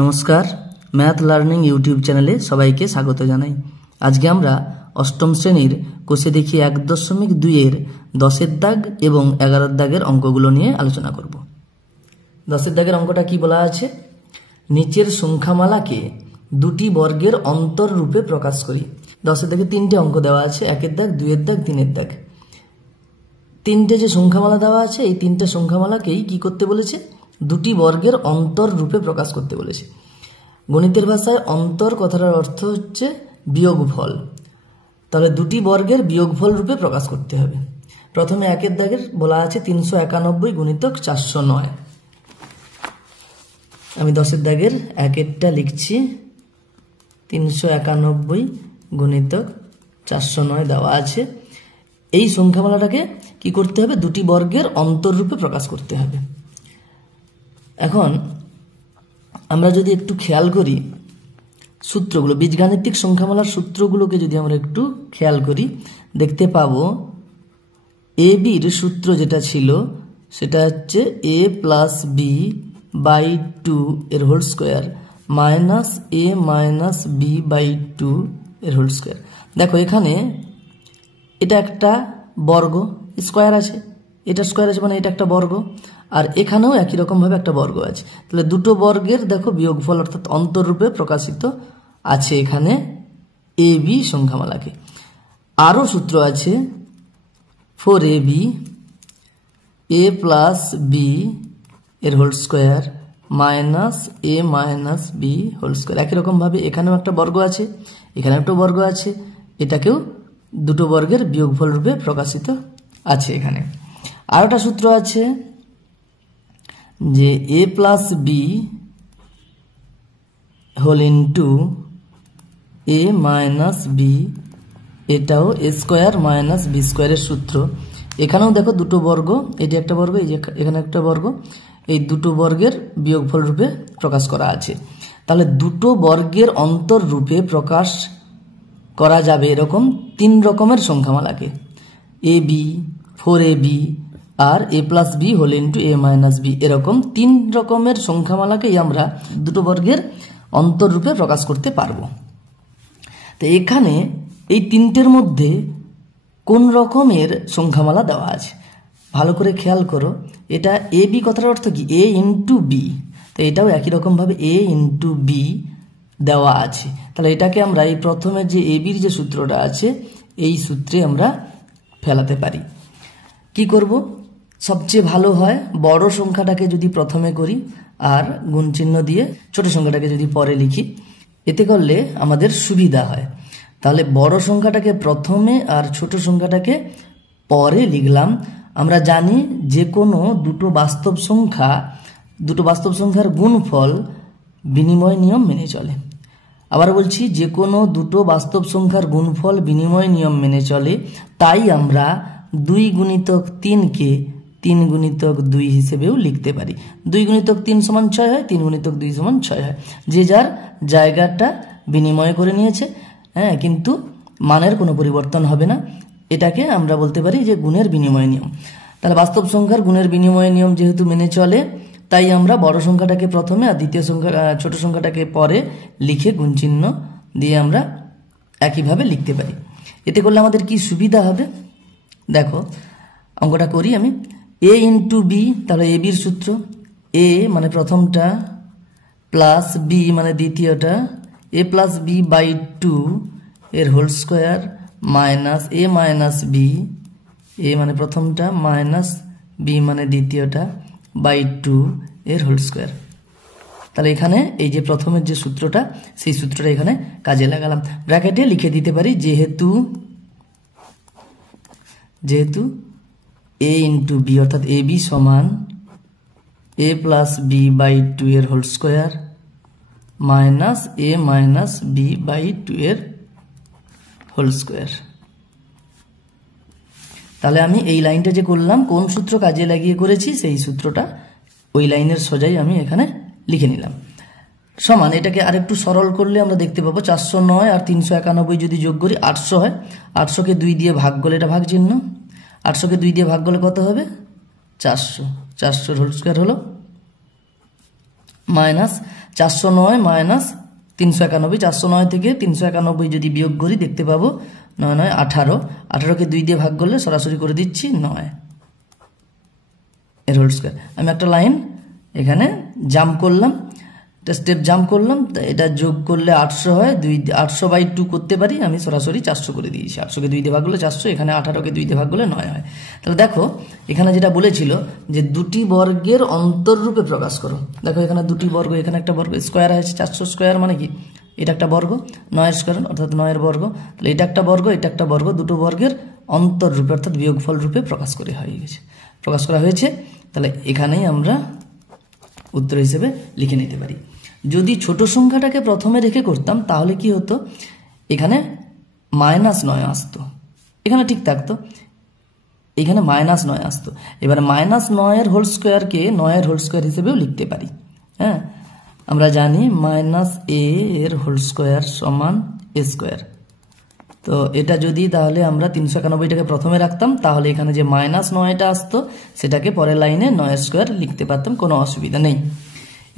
নমস্কার, math learning YouTube চ্যানেলে সবাইকে স্বাগত জানাই। আজকে আমরা অষ্টম শ্রেণীর কোষে দেখি 1.2-এর 10-এর দাগ এবং 11-এর দাগের অঙ্কগুলো নিয়ে আলোচনা করব। 10-এর দাগের অঙ্কটা কি বলা আছে? নিচের সংখ্যামালাকে দুটি বর্গের অন্তর রূপে প্রকাশ করি। 10-এর দাগে 3টে অঙ্ক দেওয়া আছে, 1-এর দাগ, 2-এর দাগ, 3-এর দাগ। 3টে যে সংখ্যামালা দেওয়া আছে, এই 3টে সংখ্যামালাকেই কি করতে বলেছে? দুটি বর্গের অন্তর রূপে প্রকাশ করতে বলেছে। গণিতের ভাষায় অন্তর কথাটার অর্থ হচ্ছে বিয়োগফল। তাহলে দুটি বর্গের বিয়োগফল রূপে প্রকাশ করতে হবে। প্রথমে 1-এর দাগের বলা আছে 391 গুণিতক 409। আমি 10-এর দাগের 1-এরটা লিখছি, 391 গুণিতক 409 দেওয়া আছে। এই সংখ্যামালাটাকে কি করতে হবে? দুটি বর্গের অন্তর রূপে প্রকাশ করতে হবে। এখন আমরা যদি একটু খেয়াল করি সূত্রগুলো, বীজগাণিতিক সংখ্যামালার সূত্রগুলোকে যদি আমরা একটু খেয়াল করি, দেখতে পাবো এ বির সূত্র যেটা ছিল সেটা হচ্ছে a প্লাস বি বাই 2 এর whole square minus a minus B by 2 এর হোল স্কোয়ার। দেখো এখানে এটা একটা বর্গ, স্কোয়ার আছে, এটা স্কোয়ার আছে, মানে এটা একটা বর্গ, আর এখানেও একই রকম ভাবে একটা বর্গ আছে। তাহলে দুটো বর্গের দেখো বিয়োগফল অর্থাৎ অন্তররূপে প্রকাশিত আছে এখানে এ বি সংখ্যামালাকে। আরও সূত্র আছে 4ab a প্লাস বি এর whole square minus a minus B whole square. একই রকম ভাবে এখানেও একটা বর্গ আছে, এখানেও একটা বর্গ আছে, এটাকেও দুটো বর্গের বিয়োগফল রূপে প্রকাশিত আছে এখানে। আর একটা সূত্র আছে যে a plus B whole into a minus B, এটাও a স্কোয়ার মাইনাস বি স্কোয়ারের সূত্র। এখানেও দেখো দুটো বর্গ, এটি একটা বর্গ, এই যে এখানে একটা বর্গ, এই দুটো বর্গের বিয়োগফল রূপে প্রকাশ করা আছে। তাহলে দুটো বর্গের অন্তর রূপে প্রকাশ করা যাবে এরকম 3 রকমের সংখ্যামালাকে, এ বি, 4ab আর a plus B whole into a minus B, এরকম 3 রকমের সংখ্যামালাকেই আমরা দুটো বর্গের অন্তর রূপে প্রকাশ করতে পারবো। তো এখানে এই 3টের মধ্যে কোন রকমের সংখ্যামালা দেওয়া আছে ভালো করে খেয়াল করো। এটা এ বি কথার অর্থ কি? a into B. তো এটাও একই রকম ভাবে a ইন্টু বি দেওয়া আছে। তাহলে এটাকে আমরা এই প্রথমে যে এ বির যে সূত্রটা আছে এই সূত্রে আমরা ফেলাতে পারি। কি করব? সবচেয়ে ভালো হয় বড় সংখ্যাটাকে যদি প্রথমে করি আর গুণ চিহ্ন দিয়ে ছোট সংখ্যাটাকে যদি পরে লিখি, এতে করলে আমাদের সুবিধা হয়। তাহলে বড় সংখ্যাটাকে প্রথমে আর ছোট সংখ্যাটাকে পরে লিখলাম। আমরা জানি যে কোনো দুটো বাস্তব সংখ্যার গুণফল বিনিময় নিয়ম মেনে চলে। আবার বলছি, যে কোনো দুটো বাস্তব সংখ্যার গুণফল বিনিময় নিয়ম মেনে চলে। তাই আমরা 2 গুণিতক 3-কে 3 গুণিতক 2 হিসেবেও লিখতে পারি। 2 গুণিতক 3 সমান 6 হয়, 3 গুণিতক 2 সমান 6 হয়। যে যার জায়গাটা বিনিময় করে নিয়েছে, হ্যাঁ, কিন্তু মানের কোনো পরিবর্তন হবে না। এটাকে আমরা বলতে পারি যে গুণের বিনিময় নিয়ম। তাহলে বাস্তব সংখ্যার গুণের বিনিময় নিয়ম যেহেতু মেনে চলে, তাই আমরা বড় সংখ্যাটাকে প্রথমে আর ছোট সংখ্যাটাকে পরে লিখে গুণ চিহ্ন দিয়ে আমরা একইভাবে লিখতে পারি। এতে করলে আমাদের কি সুবিধা হবে? দেখো অঙ্কটা করি আমি। a ইন্টু বি, তাহলে এ বির সূত্র a মানে প্রথমটা প্লাস বি মানে দ্বিতীয়টা, a প্লাস বি বাই 2 এর whole square minus a minus B, a মানে প্রথমটা মাইনাস বি মানে দ্বিতীয়টা বাই 2 এর হোল স্কোয়ার। তাহলে এখানে এই যে প্রথমের যে সূত্রটা, সেই সূত্রটা এখানে কাজে লাগালাম। ব্র্যাকেটে লিখে দিতে পারি যেহেতু a ইন্টু বি অর্থাৎ এ বি সমান a প্লাস বি বাই 2 এর whole square minus a minus B by 2 এর হোল স্কোয়ার। তাহলে আমি এই লাইনটা যে করলাম, কোন সূত্র কাজে লাগিয়ে করেছি সেই সূত্রটা ওই লাইনের সোজাই আমি এখানে লিখে নিলাম। সমান এটাকে আরেকটু সরল করলে আমরা দেখতে পাবো 409 আর 391 যদি যোগ করি 800 হয়। 800কে 2 দিয়ে ভাগ করলে এটা ভাগ চিহ্ন, 800কে 2 দিয়ে ভাগ করলে কত হবে? 400। 400 হোল স্কোয়ার হলো মাইনাস 409 মাইনাস 391, 409 থেকে 391 যদি বিয়োগ করি দেখতে পাবো 9 9 18, 18কে 2 দিয়ে ভাগ করলে সরাসরি করে দিচ্ছি 9 এর হোল স্কয়ার। আমি একটা লাইন এখানে জাম্প করলাম, একটা স্টেপ জাম্প করলাম, এটা যোগ করলে 800 হয়, 800/2 করতে পারি, আমি সরাসরি 400 করে দিয়েছি। 800কে 2 দিয়ে ভাগ করলে 400, এখানে 18কে 2 দিয়ে ভাগ করলে 9 হয়। তাহলে দেখো এখানে যেটা বলেছিল যে দুটি বর্গের অন্তররূপে প্রকাশ করো, দেখো এখানে দুটি বর্গ, এখানে একটা বর্গ, স্কোয়ার আছে 400 স্কোয়ার মানে কি এটা একটা বর্গ, 9 স্কোয়ার অর্থাৎ 9 এর বর্গ, তাহলে এটা একটা বর্গ, এটা একটা বর্গ, দুটো বর্গের অন্তররূপে অর্থাৎ বিয়োগফল রূপে প্রকাশ করা হয়েছে। তাহলে এখানেই আমরা উত্তর হিসেবে লিখে নিতে পারি। যদি ছোট সংখ্যাটাকে প্রথমে রেখে করতাম তাহলে কি হতো, এখানে -9 আসতো, এখানে ঠিক থাকতো, এখানে -9 আসতো। এবার -9 এর হোল স্কোয়ারকে 9 এর হোল স্কোয়ার হিসেবেও লিখতে পারি। হ্যাঁ, আমরা জানি -a এর হোল স্কোয়ার সমান a স্কোয়ার। তো এটা যদি তাহলে আমরা 391টাকে প্রথমে রাখতাম তাহলে এখানে যে -9টা আসতো সেটাকে পরের লাইনে 9 স্কোয়ার লিখতে পারতাম, কোনো অসুবিধা নেই।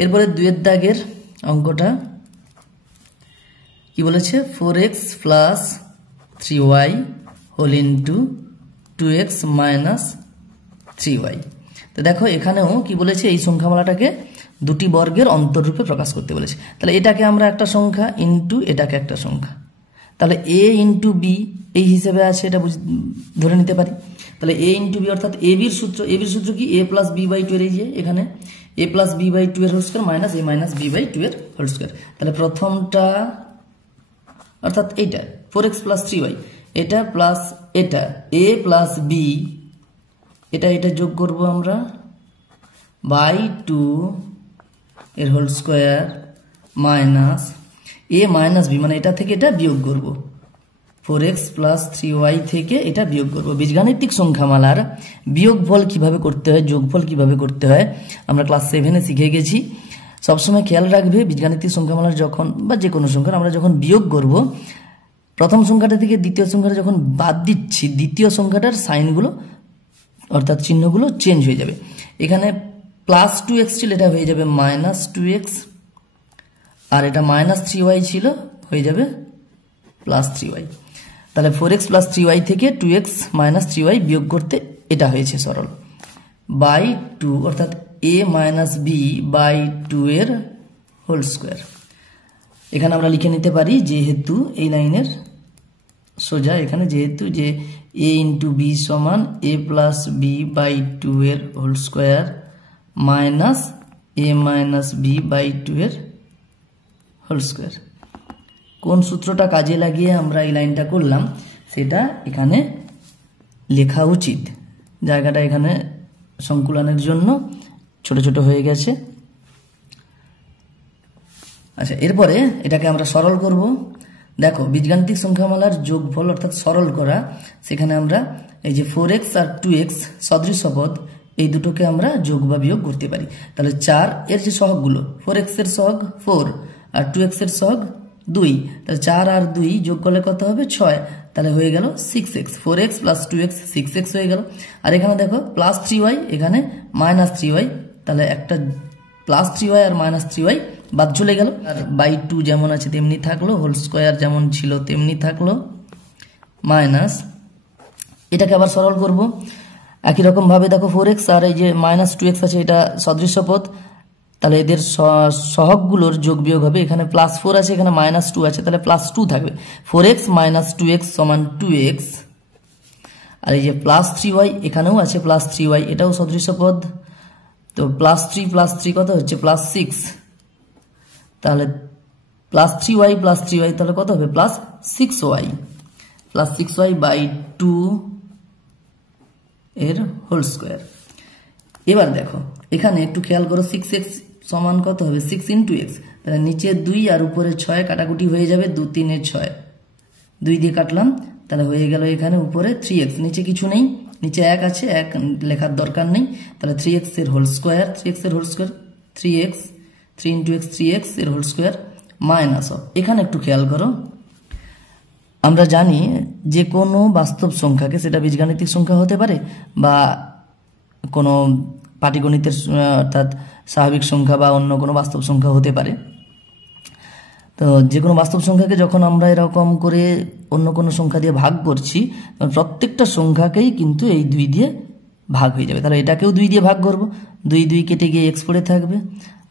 এরপরে 2 দাগের অঙ্কটা কি বলেছে, 4x + 3y whole into 2x - 3y। তো দেখো এখানেও কি বলেছে, এই সংখ্যামালাটাকে দুটি বর্গের অন্তররূপে প্রকাশ করতে বলেছে। তাহলে এটাকে আমরা একটা সংখ্যা ইন্টু এটাকে একটা সংখ্যা, তাহলে a ইন্টু b এই হিসেবে আছে, এটা ধরে নিতে পারি। তাহলে a ইন্টু b অর্থাৎ a b এর সূত্র কি, a + b/2 এর, এই যে এখানে a + b/2 এর whole square minus a - b/2 এর হোল স্কয়ার। তাহলে প্রথমটা অর্থাৎ এইটা 4x + 3y, এটা প্লাস এটা a + b, এটা যোগ করব আমরা /2 এর whole square minus a - b, মানে এটা থেকে এটা বিয়োগ করব, 4x + 3y থেকে এটা বিয়োগ করব। বীজগাণিতিক সংখ্যামালার বিয়োগফল কিভাবে করতে হয়, যোগফল কিভাবে করতে হয় আমরা ক্লাস 7-এ শিখে গেছি। সবসময় খেয়াল রাখবে বীজগাণিতিক সংখ্যামালার যখন বা যে কোনো সংখ্যার আমরা যখন বিয়োগ করব, প্রথম সংখ্যাটা থেকে দ্বিতীয় সংখ্যাটা যখন বাদ দিচ্ছি, দ্বিতীয় সংখ্যাটার সাইনগুলো অর্থাৎ চিহ্নগুলো চেঞ্জ হয়ে যাবে। এখানে +2x ছিল, এটা হয়ে যাবে -2x, আর এটা -3y ছিল, হয়ে যাবে +3y। তাহলে 4x + 3y থেকে 2x - 3y বিয়োগ করতে এটা হয়েছে সরল, /2 অর্থাৎ a - b/2 এর হোল স্কয়ার। এখানে আমরা লিখে নিতে পারি, যেহেতু এই লাইনের সোজা এখানে যেহেতু যে a × b সমান a + b/2 এর whole square minus a - b/2 এর হোল স্কয়ার। কোন সূত্রটা কাজে লাগিয়ে আমরা এই লাইনটা করলাম সেটা এখানে লেখা উচিত, জায়গাটা এখানে সংকুলনের জন্য ছোট ছোট হয়ে গেছে। আচ্ছা, এরপরে এটাকে আমরা সরল করব। দেখো বীজগাণিতিক সংখ্যামালার যোগফল অর্থাৎ সরল করা, সেখানে আমরা এই যে 4x আর 2x সদৃশ পদ, এই দুটোকে আমরা যোগ বা বিয়োগ করতে পারি। তাহলে 4 এর যে সহগগুলো, 4x এর সহগ 4 আর 2x এর সহগ 2, তাহলে 4 আর 2 যোগ করলে কত হবে 6, তাহলে হয়ে গেল 6x, 4x + 2x 6x হয়ে গেল। আর এখানে দেখো +3y, এখানে -3y, তাহলে একটা +3y আর -3y বাদ চলে গেল, আর /2 যেমন আছে তেমনি থাকলো, হোল স্কয়ার যেমন ছিল তেমনি থাকলো, মাইনাস এটাকে আবার সরল করব একই রকম ভাবে। দেখো 4x আর এই যে -2x আছে, এটা সদৃশ্য পদ, তাহলে এদের সহগগুলোর যোগ বিয়োগ হবে। এখানে +4 আছে, এখানে -2 আছে, তাহলে +2 থাকবে। 4x - 2x = 2x, আর এই যে +3y এখানেও আছে, +3y এটাও সদৃশ্য পদ, তো +3 + 3 কত হচ্ছে +6, তাহলে +3y + 3y তাহলে কত হবে +6y, +6y/2 এর হোল স্কয়ার। এবার দেখো এখানে একটু খেয়াল করো, 6x সমান কত হবে 6 × x, তাহলে নিচে 2 আর উপরে 6 কাটাকুটি হয়ে যাবে, 2 3 এ 6, 2 দিয়ে কাটলাম, তাহলে হয়ে গেল এখানে উপরে 3x, নিচে কিছু নেই, নিচে 1 আছে, 1 লেখার দরকার নেই, তাহলে 3x এর হোল স্কয়ার, 3x এর whole square 3x, 3 × x 3x এর হোল স্কয়ার মাইনাস। এখানে একটু খেয়াল করো, আমরা জানি যে কোনো বাস্তব সংখ্যাকে, সেটা বীজগাণিতিক সংখ্যা হতে পারে বা কোনো পাটিগণিতের অর্থাৎ স্বাভাবিক সংখ্যা বা অন্য কোনো বাস্তব সংখ্যা হতে পারে। তো যে কোনো বাস্তব সংখ্যাকে যখন আমরা এরকম করে অন্য কোনো সংখ্যা দিয়ে ভাগ করছি, প্রত্যেকটা সংখ্যাকেই কিন্তু এই 2 দিয়ে ভাগ হয়ে যাবে। তাহলে এটাকেও 2 দিয়ে ভাগ করব, 2 2 কেটে গিয়ে x পড়ে থাকবে।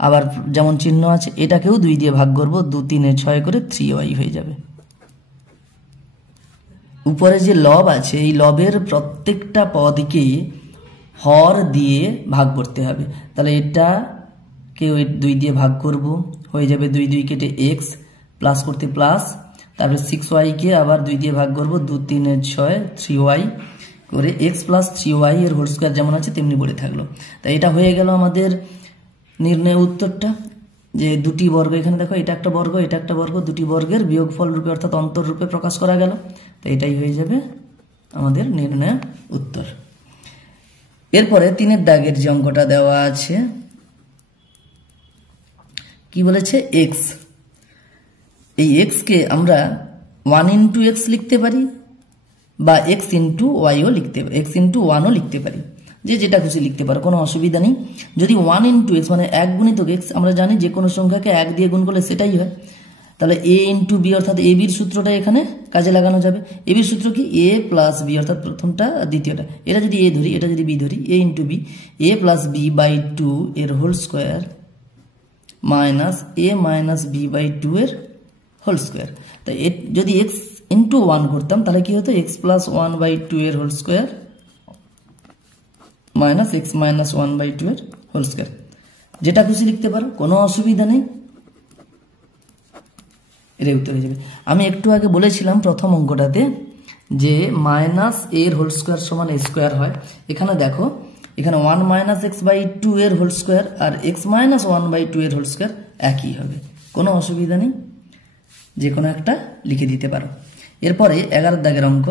আবার যেমন চিহ্ন আছে এটাকেও 2 দিয়ে ভাগ করব, 2 3 6 করে 3y হয়ে যাবে। উপরে যে লব আছে এই লবের প্রত্যেকটা পদকে হর দিয়ে ভাগ করতে হবে। তাহলে এটাকে 2 দিয়ে ভাগ করব, হয়ে যাবে 2 2 কেটে x, প্লাস করতে প্লাস, তারপরে 6y কে আবার 2 দিয়ে ভাগ করব, 2 3 6 3y করে x প্লাস 3y এর হোল স্কয়ার যেমন আছে তেমনি পড়ে থাকলো। তাই এটা হয়ে গেল আমাদের নির্ণয় উত্তরটা, যে দুটি বর্গ, এখানে দেখো এটা একটা বর্গ এটা একটা বর্গ, দুটি বর্গের বিয়োগফল রূপে অর্থাৎ অন্তর রূপে প্রকাশ করা গেল। তো এটাই হয়ে যাবে আমাদের নির্ণয় উত্তর। এরপরে 3 দাগের যে অঙ্কটা দেওয়া আছে, কি বলেছে, x, এই x কে আমরা 1 into x লিখতে পারি বা x into y ও লিখতে পারি, x into 1 ও লিখতে পারি, যে যেটা খুশি লিখতে পারো, কোনো অসুবিধা নেই। যদি 1 into x মানে 1 গুণিতক x, আমরা জানি যে কোনো সংখ্যাকে 1 দিয়ে গুণ করলে সেটাই হয়, তাহলে a into b অর্থাৎ a b এর সূত্রটা এখানে কাজে লাগানো যাবে। a b এর সূত্র কি, a plus b অর্থাৎ প্রথমটা দ্বিতীয়টা, এটা যদি a ধরি এটা যদি b ধরি, a into b, a plus b by 2 এর whole square minus a minus b by 2 এর হোল স্কয়ার। তাই যদি x into 1 করতাম তাহলে কি হতো, x plus 1 by 2 এর whole square minus x minus 1 by 2 এর হোল স্কয়ার, যেটা খুশি লিখতে পারো, কোনো অসুবিধা নেই, এর উত্তর হয়ে যাবে। আমি একটু আগে বলেছিলাম প্রথম অঙ্কটাতে যে মাইনাস a এর হোল স্কয়ার সমান a স্কয়ার হয়। এখানে দেখো, এখানে 1 minus x by 2 এর whole square R x minus 1 by 2 এর হোল স্কয়ার একই হবে, কোনো অসুবিধা নেই, যে কোনো একটা লিখে দিতে পারো। এরপরে 11 দাগের অঙ্ক,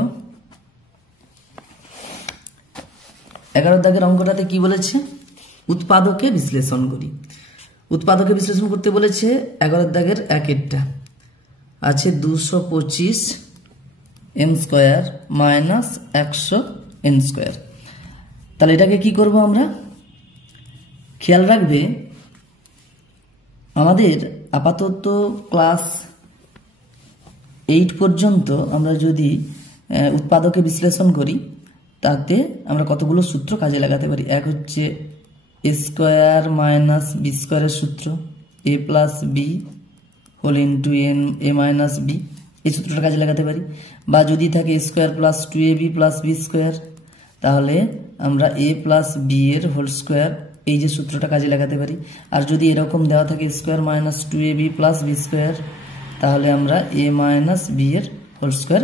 11 দাগের অঙ্কটাতে কি বলেছে, উৎপাদকে বিশ্লেষণ করি। উৎপাদকে বিশ্লেষণ করতে বলেছে 11 দাগের 1-এরটা আছে 225 m square minus 100 n square. তাহলে এটাকে কি করব আমরা, খেয়াল রাখবে আমাদের আপাতত ক্লাস 8 পর্যন্ত আমরা যদি উৎপাদকে বিশ্লেষণ করি তাতে আমরা কতগুলো সূত্র কাজে লাগাতে পারি। এক হচ্ছে a স্কয়ার মাইনাস b স্কয়ারের সূত্র, a plus b whole into n a minus b, এই সূত্রটা কাজে লাগাতে পারি। বা যদি থাকে a square plus 2ab plus b square, তাহলে আমরা a প্লাস b এর হোল স্কয়ার, এই যে সূত্রটা কাজে লাগাতে পারি। আর যদি এরকম দেওয়া থাকে square minus 2ab plus b square, তাহলে আমরা a মাইনাস b এর হোল স্কয়ার,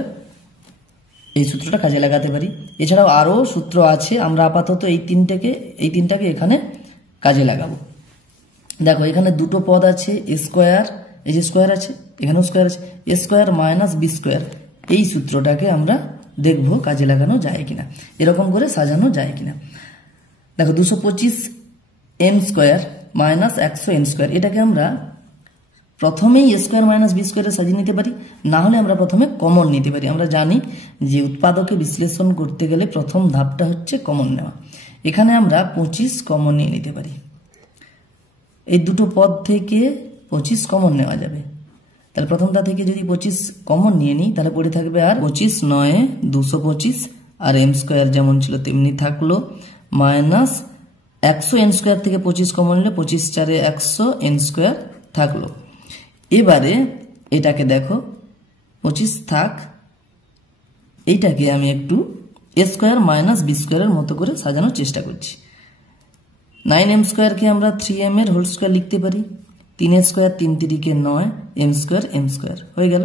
এই সূত্রটা কাজে লাগাতে পারি। এছাড়াও আরও সূত্র আছে, আমরা আপাতত এই তিনটাকে এখানে কাজে লাগাবো। দেখো এখানে দুটো পদ আছে, a স্কয়ার, এই যে স্কয়ার আছে এখানেও স্কয়ার আছে, a square minus b square, এই সূত্রটাকে আমরা দেখবো কাজে লাগানো যায় কিনা, এরকম করে সাজানো যায় কিনা। দেখো 225 m square minus 100 n square, এটাকে আমরা প্রথমেই a স্কয়ার মাইনাস b স্কয়ারে সাজিয়ে নিতে পারি, না হলে আমরা প্রথমে কমন নিতে পারি। আমরা জানি যে উৎপাদকে বিশ্লেষণ করতে গেলে প্রথম ধাপটা হচ্ছে কমন নেওয়া। এখানে আমরা 25 কমন নিয়ে নিতে পারি, এই দুটো পদ থেকে 25 কমন নেওয়া যাবে। তাহলে প্রথমটা থেকে যদি 25 কমন নিয়ে নিই তাহলে পড়ে থাকবে আর 25 9 225, আর m স্কয়ার যেমন ছিল তেমনি থাকলো, মাইনাস 100 n স্কয়ার থেকে 25 কমন নিলে 25 4 100 n স্কয়ার থাকলো। এবারে এটাকে দেখো 25 থাক, এইটাকে আমি একটু a স্কয়ার মাইনাস b স্কয়ারের মতো করে সাজানোর চেষ্টা করছি। 9m স্কয়ারকে আমরা 3m এর হোল স্কয়ার লিখতে পারি, 3 স্কয়ার 3 3 9 m স্কয়ার হয়ে গেল,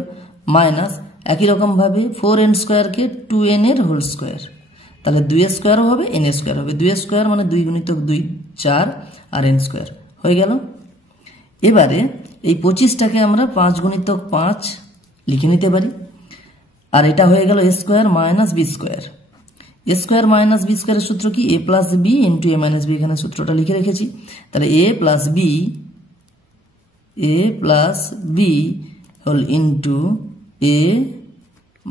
মাইনাস একই রকম ভাবে 4n স্কয়ারকে 2n এর হোল স্কয়ার, তাহলে 2 স্কয়ারও হবে n স্কয়ার হবে, 2 স্কয়ার মানে 2 গুণিতক 2 4 আর n স্কয়ার হয়ে গেল। এবারে এই 25টাকে আমরা 5 গুণিতক 5 লিখে নিতে পারি, আর এটা হয়ে গেল a square minus b square. a square minus b স্কয়ারের সূত্র কি, a plus b into a minus b, এখানে সূত্রটা লিখে রেখেছি। তাহলে a plus b whole into a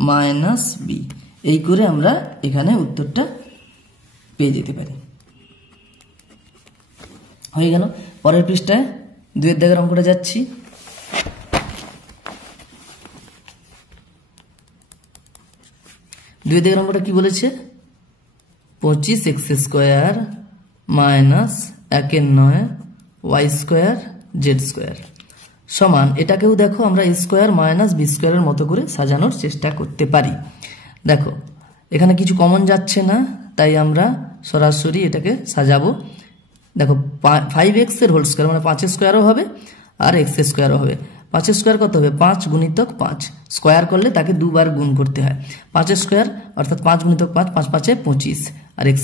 minus b, এই করে আমরা এখানে উত্তরটা পেয়ে যেতে পারি। হয়ে গেল। পরের পৃষ্ঠায় 2 দাগের অঙ্কটা যাচ্ছি। 2 দাগের অঙ্কটা কি বলেছে? 25x² মাইনাস 1/9 y² z² সমান, এটাকেও দেখো আমরা a² মাইনাস b² এর মতো করে সাজানোর চেষ্টা করতে পারি। দেখো এখানে কিছু কমন যাচ্ছে না, তাই আমরা সরাসরি এটাকে সাজাবো। দেখো 5x এর হোল স্কয়ার মানে 5² হবে আর x² হবে। 5² কত হবে? 5 গুণিতক 5, স্কয়ার করলে তাকে দুবার গুণ করতে হয়। 5² অর্থাৎ 5 গুণিতক 5, 5 5 25 আর x²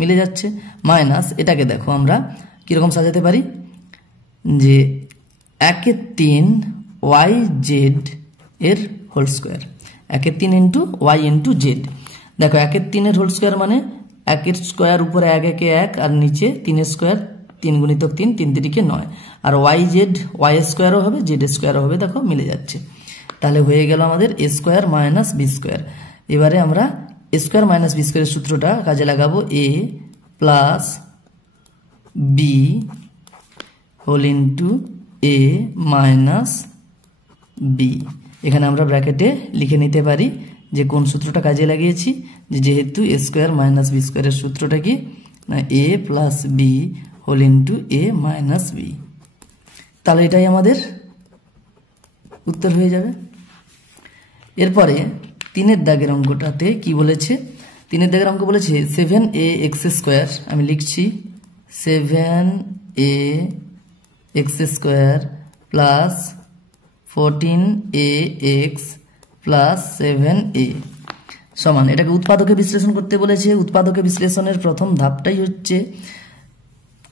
মিলে যাচ্ছে। মাইনাস এটাকে দেখো আমরা কিরকম সাজাতে পারি, যে 1/3 yz এর whole square, 1/3 into y into Z. দেখো 1/3 এর হোল স্কয়ার মানে 1 স্কয়ার উপরে 1 1 1 আর নিচে 3 স্কয়ার, 3 গুণিতক 3, 3 3 9 আর y² হবে, z² হবে। দেখো মিলে যাচ্ছে। তাহলে হয়ে গেল আমাদের a² মাইনাস b²। এবারে আমরা a² মাইনাস b² এর সূত্রটা কাজে লাগাবো। a plus b whole into a minus b। এখানে আমরা ব্র্যাকেটে লিখে নিতে পারি যে কোন সূত্রটা কাজে লাগিয়েছি, যেহেতু a² মাইনাস b² এর সূত্রটা কি না a plus b whole into a minus b। তাহলে এটাই আমাদের উত্তর হয়ে যাবে। এরপরে 3 দাগের অঙ্কটাতে কি বলেছে? 3 দাগের অঙ্ক বলেছে 7ax², আমি লিখছি 7ax² plus 14ax plus 7a সমান, এটাকে উৎপাদকে বিশ্লেষণ করতে বলেছে। উৎপাদকে বিশ্লেষণের প্রথম ধাপটাই হচ্ছে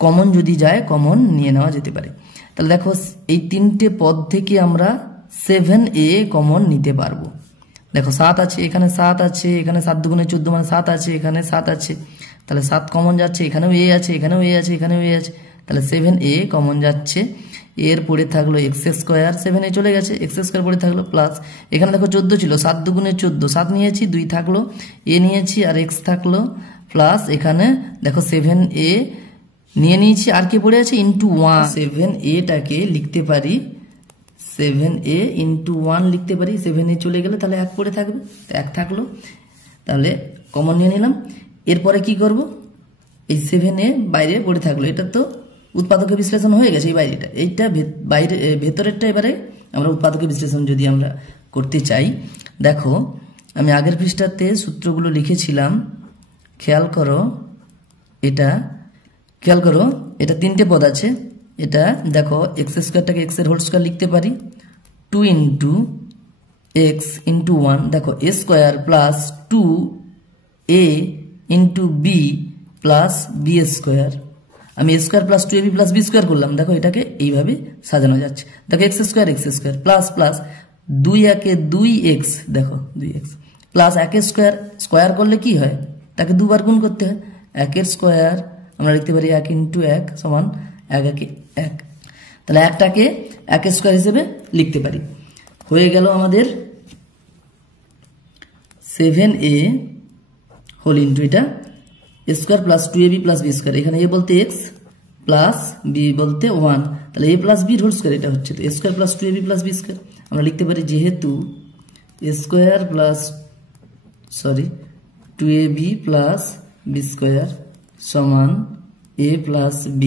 কমন যদি যায় কমন নিয়ে নেওয়া যেতে পারে। তাহলে দেখো এই 3টে পদ থেকে আমরা 7a কমন নিতে পারবো। দেখো 7 আছে, এখানে 7 আছে, এখানে 7 দুগুণে 14 মানে 7 আছে, এখানে 7 আছে, তাহলে 7 কমন যাচ্ছে, এখানেও a আছে, এখানেও a আছে, এখানেও a আছে, তাহলে 7a কমন যাচ্ছে। এর পরে থাকলো x², 7a চলে গেছে, x² পরে থাকলো প্লাস এখানে দেখো 14 ছিল, 7 দুগুণে 14, 7 নিয়েছি, 2 থাকলো, a নিয়েছি আর x থাকলো প্লাস এখানে দেখো 7a নিয়ে নিয়েছি আর কি পড়ে আছে ইন্টু 1। 7aটাকে লিখতে পারি 7a ইন্টু 1 লিখতে পারি। 7a চলে গেলে তাহলে 1 পড়ে থাকবে, 1 থাকলো, তাহলে কমন নিয়ে নিলাম। এরপরে কি করব, এই 7a বাইরে পড়ে থাকলো, এটা তো উৎপাদকে বিশ্লেষণ হয়ে গেছে। এই বাইরেটা, এইটা বাইরে, ভেতরেরটা এবারে আমরা উৎপাদকে বিশ্লেষণ যদি আমরা করতে চাই, দেখো আমি আগের পৃষ্ঠাতে সূত্রগুলো লিখেছিলাম, খেয়াল করো এটা 3টে পদ আছে। এটা দেখো x²টাকে x এর হোল স্কয়ার লিখতে পারি 2 ইন্টু x ইন্টু 1। দেখো a² plus 2a into b plus b²। আমি a² plus 2ab plus b² করলাম। দেখো এটাকে এইভাবে সাজানো যাচ্ছে। দেখো x² প্লাস প্লাস 2 1 2x, দেখো 2x প্লাস 1 স্কয়ার করলে কি হয়, তাকে দুবার গুণ করতে হয়। 1 স্কয়ার আমরা লিখতে পারি 1 ইন্টু 1 সমান 1 1 1, তাহলে 1টাকে 1² হিসেবে লিখতে পারি। হয়ে গেল আমাদের 7a হোল ইন্টু এটা a² plus 2ab plus b²। এখানে a বলতে x প্লাস b বলতে 1, তাহলে a plus b whole square এটা হচ্ছে, তো a² plus 2ab plus b²। আমরা লিখতে পারি যেহেতু a² plus 2ab plus b² সমান a প্লাস b,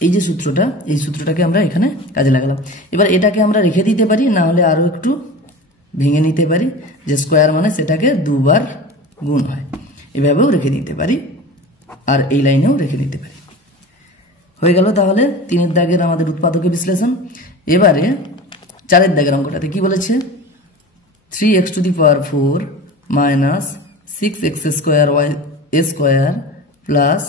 এই যে সূত্রটা, এই সূত্রটাকে আমরা এখানে কাজে লাগালাম। এবার এটাকে আমরা রেখে দিতে পারি, না হলে আরো একটু ভেঙে নিতে পারি, যে স্কয়ার মানে সেটাকে দুবার গুণ হয়, এভাবেও রেখে দিতে পারি আর এই লাইনেও রেখে দিতে পারি। হয়ে গেল তাহলে 3 দাগের আমাদের উৎপাদকে বিশ্লেষণ। এবারে 4 দাগের অঙ্কটাতে কি বলেছে, 3x⁴ minus 6x² plus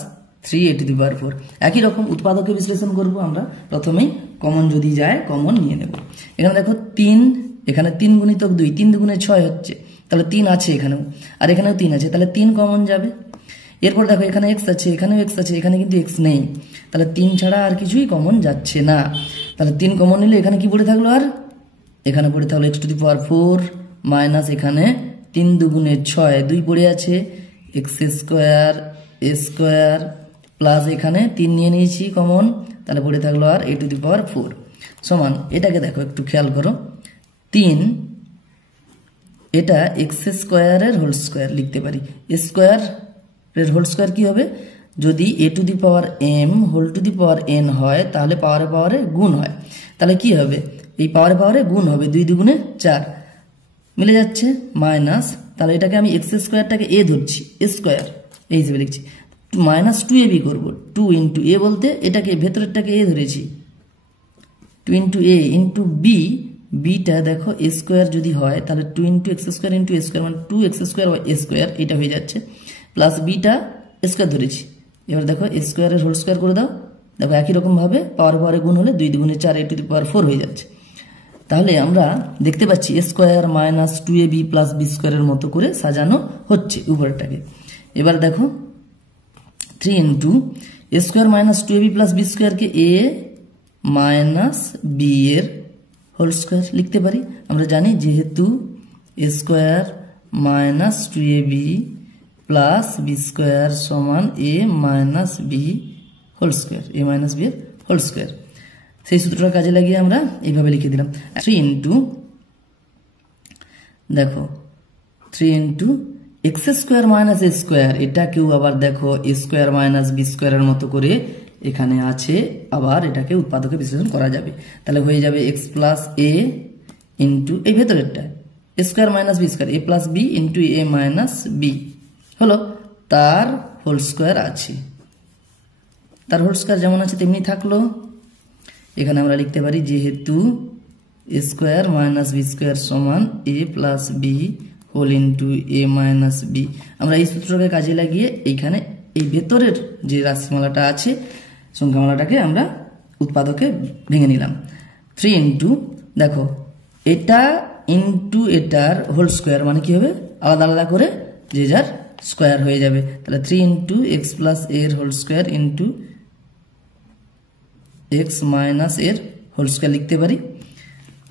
3a⁴। একই রকম উৎপাদকে বিশ্লেষণ করব আমরা। প্রথমেই কমন যদি যায় কমন নিয়ে নেব। এখানে দেখো 3, এখানে 3 গুণিতক 2, 3 দুগুণে 6 হচ্ছে, তাহলে 3 আছে এখানেও, আর এখানেও 3 আছে, তাহলে 3 কমন যাবে। এরপর দেখো এখানে x আছে, এখানেও x আছে, এখানে কিন্তু x নেই, তাহলে 3 ছাড়া আর কিছুই কমন যাচ্ছে না। তাহলে 3 কমন নিলে এখানে কি পড়ে থাকলো, আর এখানে পড়ে থাকলো x⁴ মাইনাস এখানে 3 দুগুণে 6, 2 পড়ে আছে, x² a² প্লাস এখানে 3 নিয়ে নিয়েছি কমন, তাহলে পড়ে থাকলো আর a টু দি পাওয়ার 4 সমান, এটাকে দেখো একটু খেয়াল করো, 3 এটা এক্স স্কোয়ারের হোল স্কোয়ার লিখতে পারি, স্কোয়ারের হোল স্কোয়ার কি হবে, যদি a to the power m whole to the power n হয় তাহলে পাওয়ারে পাওয়ারে গুণ হয়, তাহলে কি হবে, এই পাওয়ারে পাওয়ারে গুণ হবে, 2 দুগুণে 4 মিলে যাচ্ছে, মাইনাস, তাহলে এটাকে আমি এক্স স্কোয়ারটাকে a ধরছি, স্কোয়ার এই হিসেবে লিখছি, মাইনাস 2ab করবো, 2 ইন্টু a বলতে এটাকে ভেতরেরটাকে a ধরেছি, 2 ইন্টু a ইন্টু বি, বিটা দেখো এ স্কোয়ার যদি হয় তাহলে 2 into X square into A square মানে 2x স্কোয়ার বা এ স্কোয়ার, এটা হয়ে যাচ্ছে, প্লাস বিটা স্কোয়ার ধরেছি, এবার দেখো এ স্কোয়ারের হোল স্কোয়ার করে দাও, দেখো একই রকম ভাবে পাওয়ার পাওয়ারে গুণ হলে 2 দুগুণে 4 a টু দি পাওয়ার 4 হয়ে যাচ্ছে, তাহলে আমরা দেখতে পাচ্ছি a square minus 2ab plus B স্কোয়ারের মতো করে সাজানো হচ্ছে উপরেরটাকে। এবার দেখো 3 into A square minus 2ab plus B স্কোয়ারকে a মাইনাস বি এর হোল স্কোয়ার লিখতে পারি, আমরা জানি যেহেতু A square minus 2ab plus B square সমান a minus B whole square, a minus B এর হোল স্কোয়ার, সেই সূত্রটা কাজে লাগিয়ে আমরা এইভাবে লিখে দিলাম। 3 ইন্টু দেখো 3 into X square minus A square, এটাকেও আবার দেখো এ স্কোয়ার মাইনাস বি স্কোয়ারের মতো করে এখানে আছে, আবার এটাকে উৎপাদকে বিশ্লেষণ করা যাবে, তাহলে হয়ে যাবে এক্স প্লাস এ ইন্টু এই ভেতরেরটা এ square minus B square, A plus B into A minus B হলো, তার হোল স্কোয়ার আছে, তার হোল স্কোয়ার যেমন আছে তেমনি থাকলো। এখানে আমরা লিখতে পারি যেহেতু A square minus B square সমান A plus B whole into A minus B, আমরা এই সূত্রকে কাজে লাগিয়ে এইখানে এই ভেতরের যে রাশিমালাটা আছে সংখ্যামালাটাকে আমরা উৎপাদকে ভেঙে নিলাম। 3 ইন্টু দেখো এটা ইন্টু এটার হোল স্কোয়ার মানে কি হবে, আলাদা আলাদা করে যে যার স্কোয়ার হয়ে যাবে, তাহলে 3 ইন্টু এক্স প্লাস এর whole square into X minus এর হোল স্কোয়ার লিখতে পারি,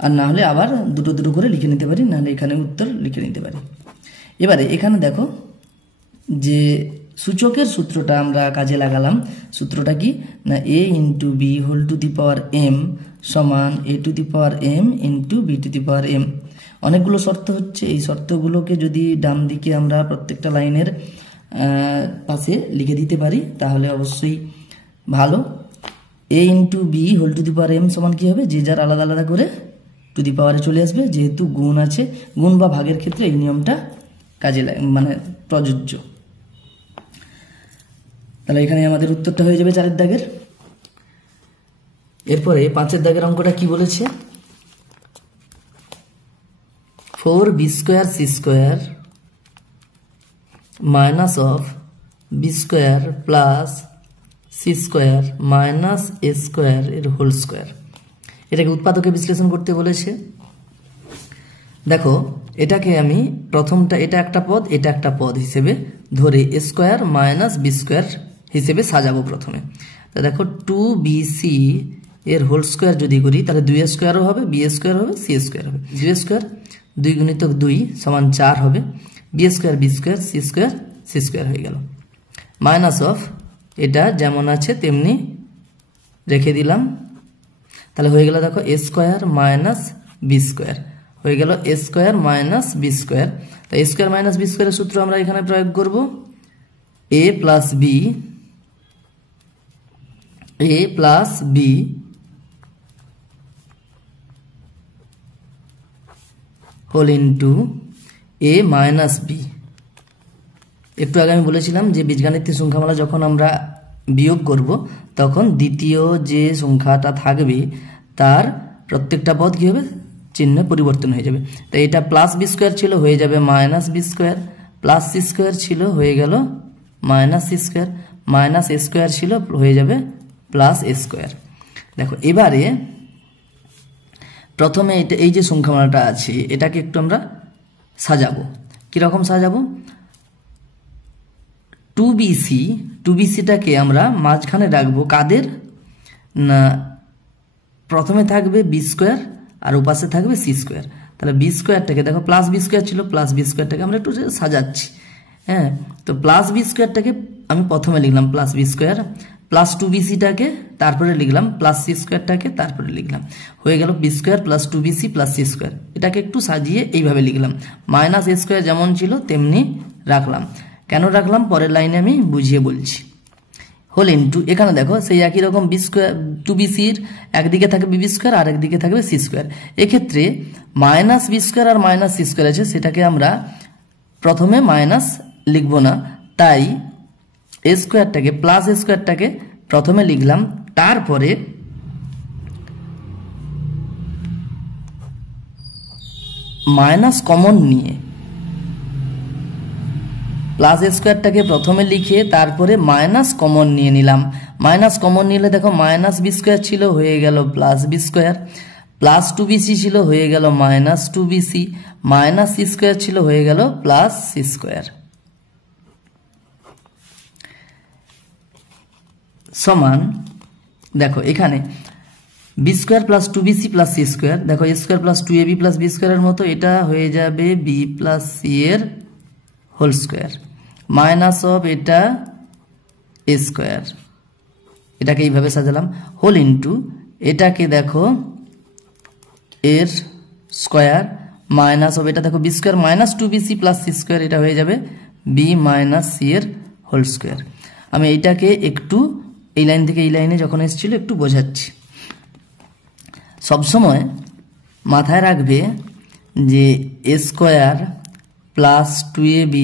আর না হলে আবার দুটো দুটো করে লিখে নিতে পারি, নাহলে এখানে উত্তর লিখে নিতে পারি। এবারে এখানে দেখো যে সূচকের সূত্রটা আমরা কাজে লাগালাম, সূত্রটা কি না a into B whole to the power m সমান a to the power m into B to the power m, অনেকগুলো শর্ত হচ্ছে, এই শর্তগুলোকে যদি ডান দিকে আমরা প্রত্যেকটা লাইনের পাশে লিখে দিতে পারি তাহলে অবশ্যই ভালো। a into B whole to the power m সমান কি হবে, যে যার আলাদা আলাদা করে টু দি পাওয়ারে চলে আসবে, যেহেতু গুণ আছে, গুণ বা ভাগের ক্ষেত্রে এই নিয়মটা কাজে মানে প্রযোজ্য। তাহলে এখানে আমাদের উত্তরটা হয়ে যাবে 4 দাগের। এরপরে 5 দাগের অঙ্কটা কি বলেছে, 4b square C square minus of B square plus C square minus A square এর হোল স্কোয়ার, এটাকে উৎপাদকে বিশ্লেষণ করতে বলেছে। দেখো এটাকে আমি প্রথমটা এটা একটা পদ এটা একটা পদ হিসেবে ধরে এ স্কোয়ার মাইনাস বি স্কোয়ার হিসেবে সাজাবো প্রথমে। তো দেখো 2bc এর হোল স্কোয়ার যদি করি তাহলে 2a স্কোয়ারও হবে, বি স্কোয়ার হবে, সি স্কোয়ার হবে, 2a স্কোয়ার 2 গুণিতক 2 সমান 4 হবে, বি স্কোয়ার সি স্কোয়ার হয়ে গেল, মাইনাস অফ এটা যেমন আছে তেমনি রেখে দিলাম, তাহলে হয়ে গেল দেখো A square minus B square হয়ে গেল এ স্কোয়ার মাইনাস বি স্কোয়ার। তো এ স্কোয়ার মাইনাস বি স্কোয়ারের সূত্র আমরা এখানে প্রয়োগ করব, এ plus B whole into A minus B. একটু আগে আমি বলেছিলাম যে বীজগাণিতিক সংখ্যামালা যখন আমরা বিয়োগ করব তখন দ্বিতীয় যে সংখ্যাটা থাকবে তার প্রত্যেকটা পদ কি হবে, চিহ্ন পরিবর্তন হয়ে যাবে। তাই এটা প্লাস বি স্কোয়ার ছিল হয়ে যাবে minus B square, plus C square ছিল হয়ে গেল minus C square, minus A square ছিল হয়ে যাবে প্লাস এ স্কোয়ার। দেখো এবারে প্রথমে এটা এই যে সংখ্যামালাটা আছে এটাকে একটু আমরা সাজাবো, কিরকম সাজাবো, 2bcটাকে আমরা মাঝখানে রাখবো, কাদের না প্রথমে থাকবে বি স্কোয়ার আর ওপাশে থাকবে সি স্কোয়ার, তাহলে বি স্কোয়ারটাকে দেখো প্লাস বি স্কোয়ার ছিল, প্লাস বি স্কোয়ারটাকে আমরা একটু সাজাচ্ছি, হ্যাঁ, তো প্লাস বি স্কোয়ারটাকে আমি প্রথমে লিখলাম প্লাস বি স্কোয়ার, প্লাস 2bc-টাকে তারপরে লিখলাম, প্লাস সি স্কোয়ারটাকে তারপরে লিখলাম, হয়ে গেল B square plus 2bc plus C square. এটাকে একটু সাজিয়ে এইভাবে লিখলাম, মাইনাস এ স্কোয়ার যেমন ছিল তেমনি রাখলাম। কেন রাখলাম পরের লাইনে আমি বুঝিয়ে বলছি। হোল ইন্টু, এখানে দেখো সেই একই রকম বি স্কোয়ার 2bc-র একদিকে থাকবে বি স্কোয়ার আর একদিকে থাকবে সি স্কোয়ার। এক্ষেত্রে মাইনাস বি স্কোয়ার আর মাইনাস সি স্কোয়ার আছে, সেটাকে আমরা প্রথমে মাইনাস লিখব না, তাই এ স্কোয়ারটাকে প্লাস এ স্কোয়ারটাকে প্রথমে লিখলাম, তারপরে মাইনাস কমন নিয়ে প্লাস এ স্কোয়ারটাকে প্রথমে লিখে তারপরে মাইনাস কমন নিয়ে নিলাম। মাইনাস কমন নিলে দেখো মাইনাস বি স্কোয়ার ছিল হয়ে গেল plus B square, plus 2bc ছিল হয়ে গেল minus 2bc, minus C square ছিল হয়ে গেল প্লাস সি স্কোয়ার। সমান দেখো এখানে B square plus 2bc plus C square, দেখো A square plus 2ab plus B স্কোয়ারের মতো এটা হয়ে যাবে বি প্লাস সি এর হোল স্কোয়ার, মাইনাস অফ এটা এ স্কোয়ার, এটাকে এইভাবে সাজালাম। হোল ইন্টু এটাকে দেখো এর স্কোয়ার, মাইনাস অফ এটা দেখো B square minus 2bc plus C square, এটা হয়ে যাবে বি মাইনাস সি এর হোল স্কোয়ার। আমি এইটাকে একটু এই লাইন থেকে এই লাইনে যখন এসেছিল একটু বোঝাচ্ছি। সবসময় মাথায় রাখবে যে A square plus 2ab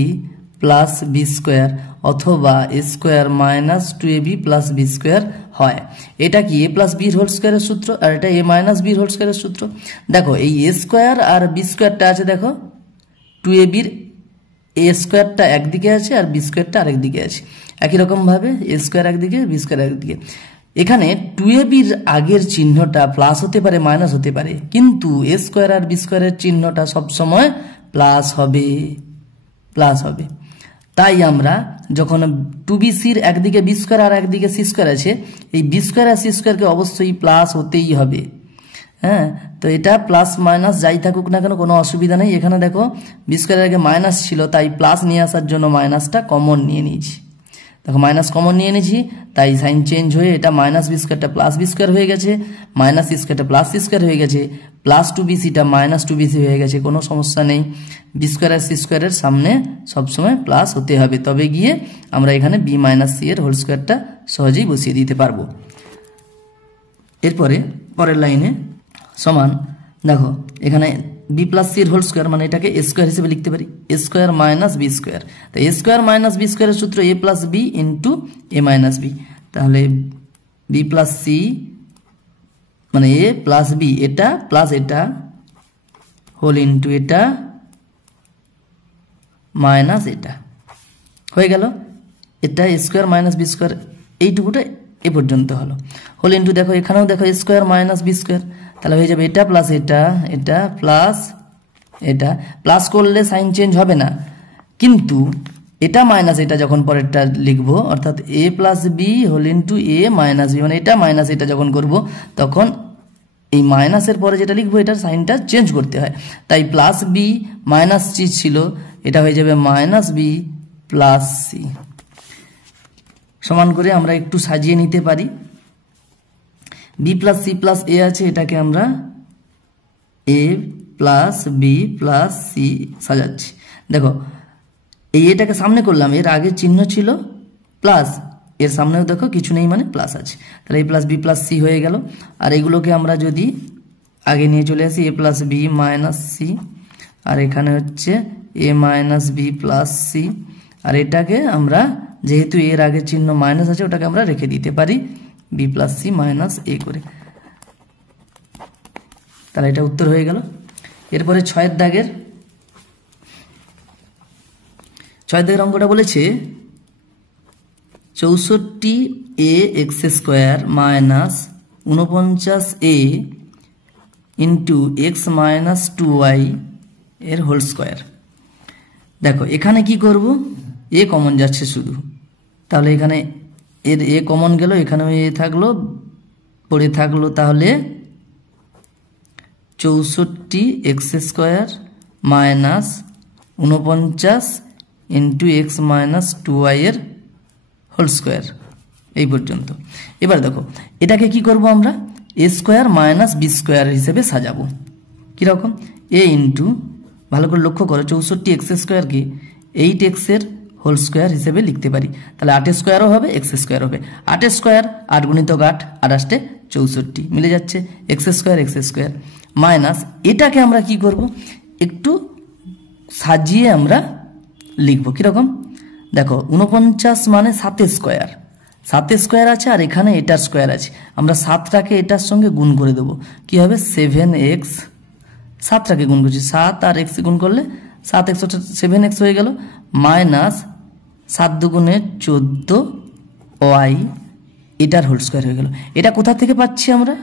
plus B square অথবা A square minus 2ab plus B square হয়। এটা কি এ প্লাস বির হোল স্কোয়ারের সূত্র, আর এটা এ মাইনাস বির হোল স্কোয়ারের সূত্র। দেখো এই এ স্কোয়ার আর বি স্কোয়ারটা আছে, দেখো 2ab-র এ স্কোয়ারটা একদিকে আছে আর বি স্কোয়ারটা আরেকদিকে আছে, একই রকমভাবে এ স্কোয়ার একদিকে বি স্কোয়ার একদিকে। এখানে 2ab-র আগের চিহ্নটা প্লাস হতে পারে মাইনাস হতে পারে, কিন্তু এ স্কোয়ার আর বি স্কোয়ারের চিহ্নটা সবসময় প্লাস হবে, প্লাস হবে। তাই আমরা যখন 2bc-র একদিকে বি স্কোয়ার আর একদিকে সি স্কোয়ার আছে, এই বি স্কোয়ার আর সি স্কোয়ারকে অবশ্যই প্লাস হতেই হবে। হ্যাঁ, তো এটা প্লাস মাইনাস যাই থাকুক না কেন কোনো অসুবিধা নেই। এখানে দেখো বি স্কোয়ারের আগে মাইনাস ছিল, তাই প্লাস নিয়ে আসার জন্য মাইনাসটা কমন নিয়ে নিয়েছি। দেখো মাইনাস কমন নিয়ে নিয়েছি, তাই সাইন চেঞ্জ হয়ে এটা মাইনাস বি স্কোয়ারটা প্লাস বি স্কোয়ার হয়ে গেছে, মাইনাস সি স্কোয়ারটা প্লাস সি স্কোয়ার হয়ে গেছে, প্লাস 2bc-টা মাইনাস 2bc হয়ে গেছে, কোনো সমস্যা নেই। বি স্কোয়ার আর সি স্কোয়ারের সামনে সবসময় প্লাস হতে হবে, তবে গিয়ে আমরা এখানে বি মাইনাস সি এর হোল স্কোয়ারটা সহজেই বসিয়ে দিতে পারবো। এরপরে পরের লাইনে সমান দেখো এখানে বি প্লাস সি এর হোল স্কোয়ার, মানে এটাকে এ স্কোয়ার হিসেবে লিখতে পারি, এ স্কোয়ার মাইনাস বি স্কোয়ার। তাই এ স্কোয়ার মাইনাস বি স্কোয়ারের সূত্র A plus B into A minus B, তাহলে বি প্লাস সি মানে এ প্লাস বি, এটা প্লাস এটা হোল ইন্টু এটা মাইনাস এটা হয়ে গেল। এটা A square minus B square, এইটুকুটা এ পর্যন্ত হলো। হোল ইন্টু দেখো এখানেও দেখো A square minus B square, তাহলে হয়ে যাবে এটা প্লাস এটা, এটা প্লাস এটা। প্লাস করলে সাইন চেঞ্জ হবে না, কিন্তু এটা মাইনাস এটা যখন পরেরটা লিখবো, অর্থাৎ এ plus B whole into A minus B, মানে এটা মাইনাস এটা যখন করব তখন এই মাইনাসের পরে যেটা লিখবো এটার সাইনটা চেঞ্জ করতে হয়। তাই প্লাস বি মাইনাস সি ছিল, এটা হয়ে যাবে মাইনাস বি প্লাস সি। সমান করে আমরা একটু সাজিয়ে নিতে পারি। বি প্লাস সি প্লাস এ আছে, এটাকে আমরা এ প্লাস বি প্লাস সি সাজাচ্ছি। দেখো এই এটাকে সামনে করলাম, এর আগে চিহ্ন ছিল প্লাস, এর সামনেও দেখো কিছু নেই মানে প্লাস আছে, তাহলে এ প্লাস বি প্লাস সি হয়ে গেল। আর এইগুলোকে আমরা যদি আগে নিয়ে চলে আসি, এ প্লাস বি মাইনাস সি, আর এখানে হচ্ছে এ মাইনাস বি প্লাস সি, আর এটাকে আমরা যেহেতু এর আগে চিহ্ন মাইনাস আছে ওটাকে আমরা রেখে দিতে পারি বি প্লাস সি মাইনাস এ করে, তাহলে এটা উত্তর হয়ে গেল। এরপরে 6 দাগের অঙ্কটা বলেছে 64a x square minus 49a into X minus 2y এর হোল স্কোয়ার। দেখো এখানে কি করব, এ কমন যাচ্ছে শুধু, তাহলে এখানে এর এ কমন গেল, এখানেও এ থাকলো, পড়ে থাকলো তাহলে 64x square minus 49 into X minus 2y এর হোল স্কোয়ার, এই পর্যন্ত। এবার দেখো এটাকে কি করব আমরা, এ স্কোয়ার মাইনাস বি স্কোয়ার হিসেবে সাজাবো। কীরকম, এ ইন্টু, ভালো করে লক্ষ্য করো, 64x স্কোয়ারকে 8x হোল স্কোয়ার হিসেবে লিখতে পারি। তাহলে 8 স্কোয়ারও হবে, এক্স স্কোয়ার হবে। 8 স্কোয়ার 8 গুণিতক 8, 8 64 মিলে যাচ্ছে, এক্স স্কোয়ার মাইনাস, এটাকে আমরা কি করব, একটু সাজিয়ে আমরা লিখবো। কীরকম, দেখো 49 মানে 7 স্কোয়ার, 7 স্কোয়ার আছে আর এখানে এটার স্কোয়ার আছে, আমরা 7টাকে এটার সঙ্গে গুণ করে দেবো, কি হবে 7x, 7টাকে গুণ করছি, 7 আর x গুণ করলে 7x 7x হয়ে গেল, মাইনাস 7 দুগুণে 14y, এটার হোল স্কোয়ার হয়ে গেল। এটা কোথা থেকে পাচ্ছি আমরা,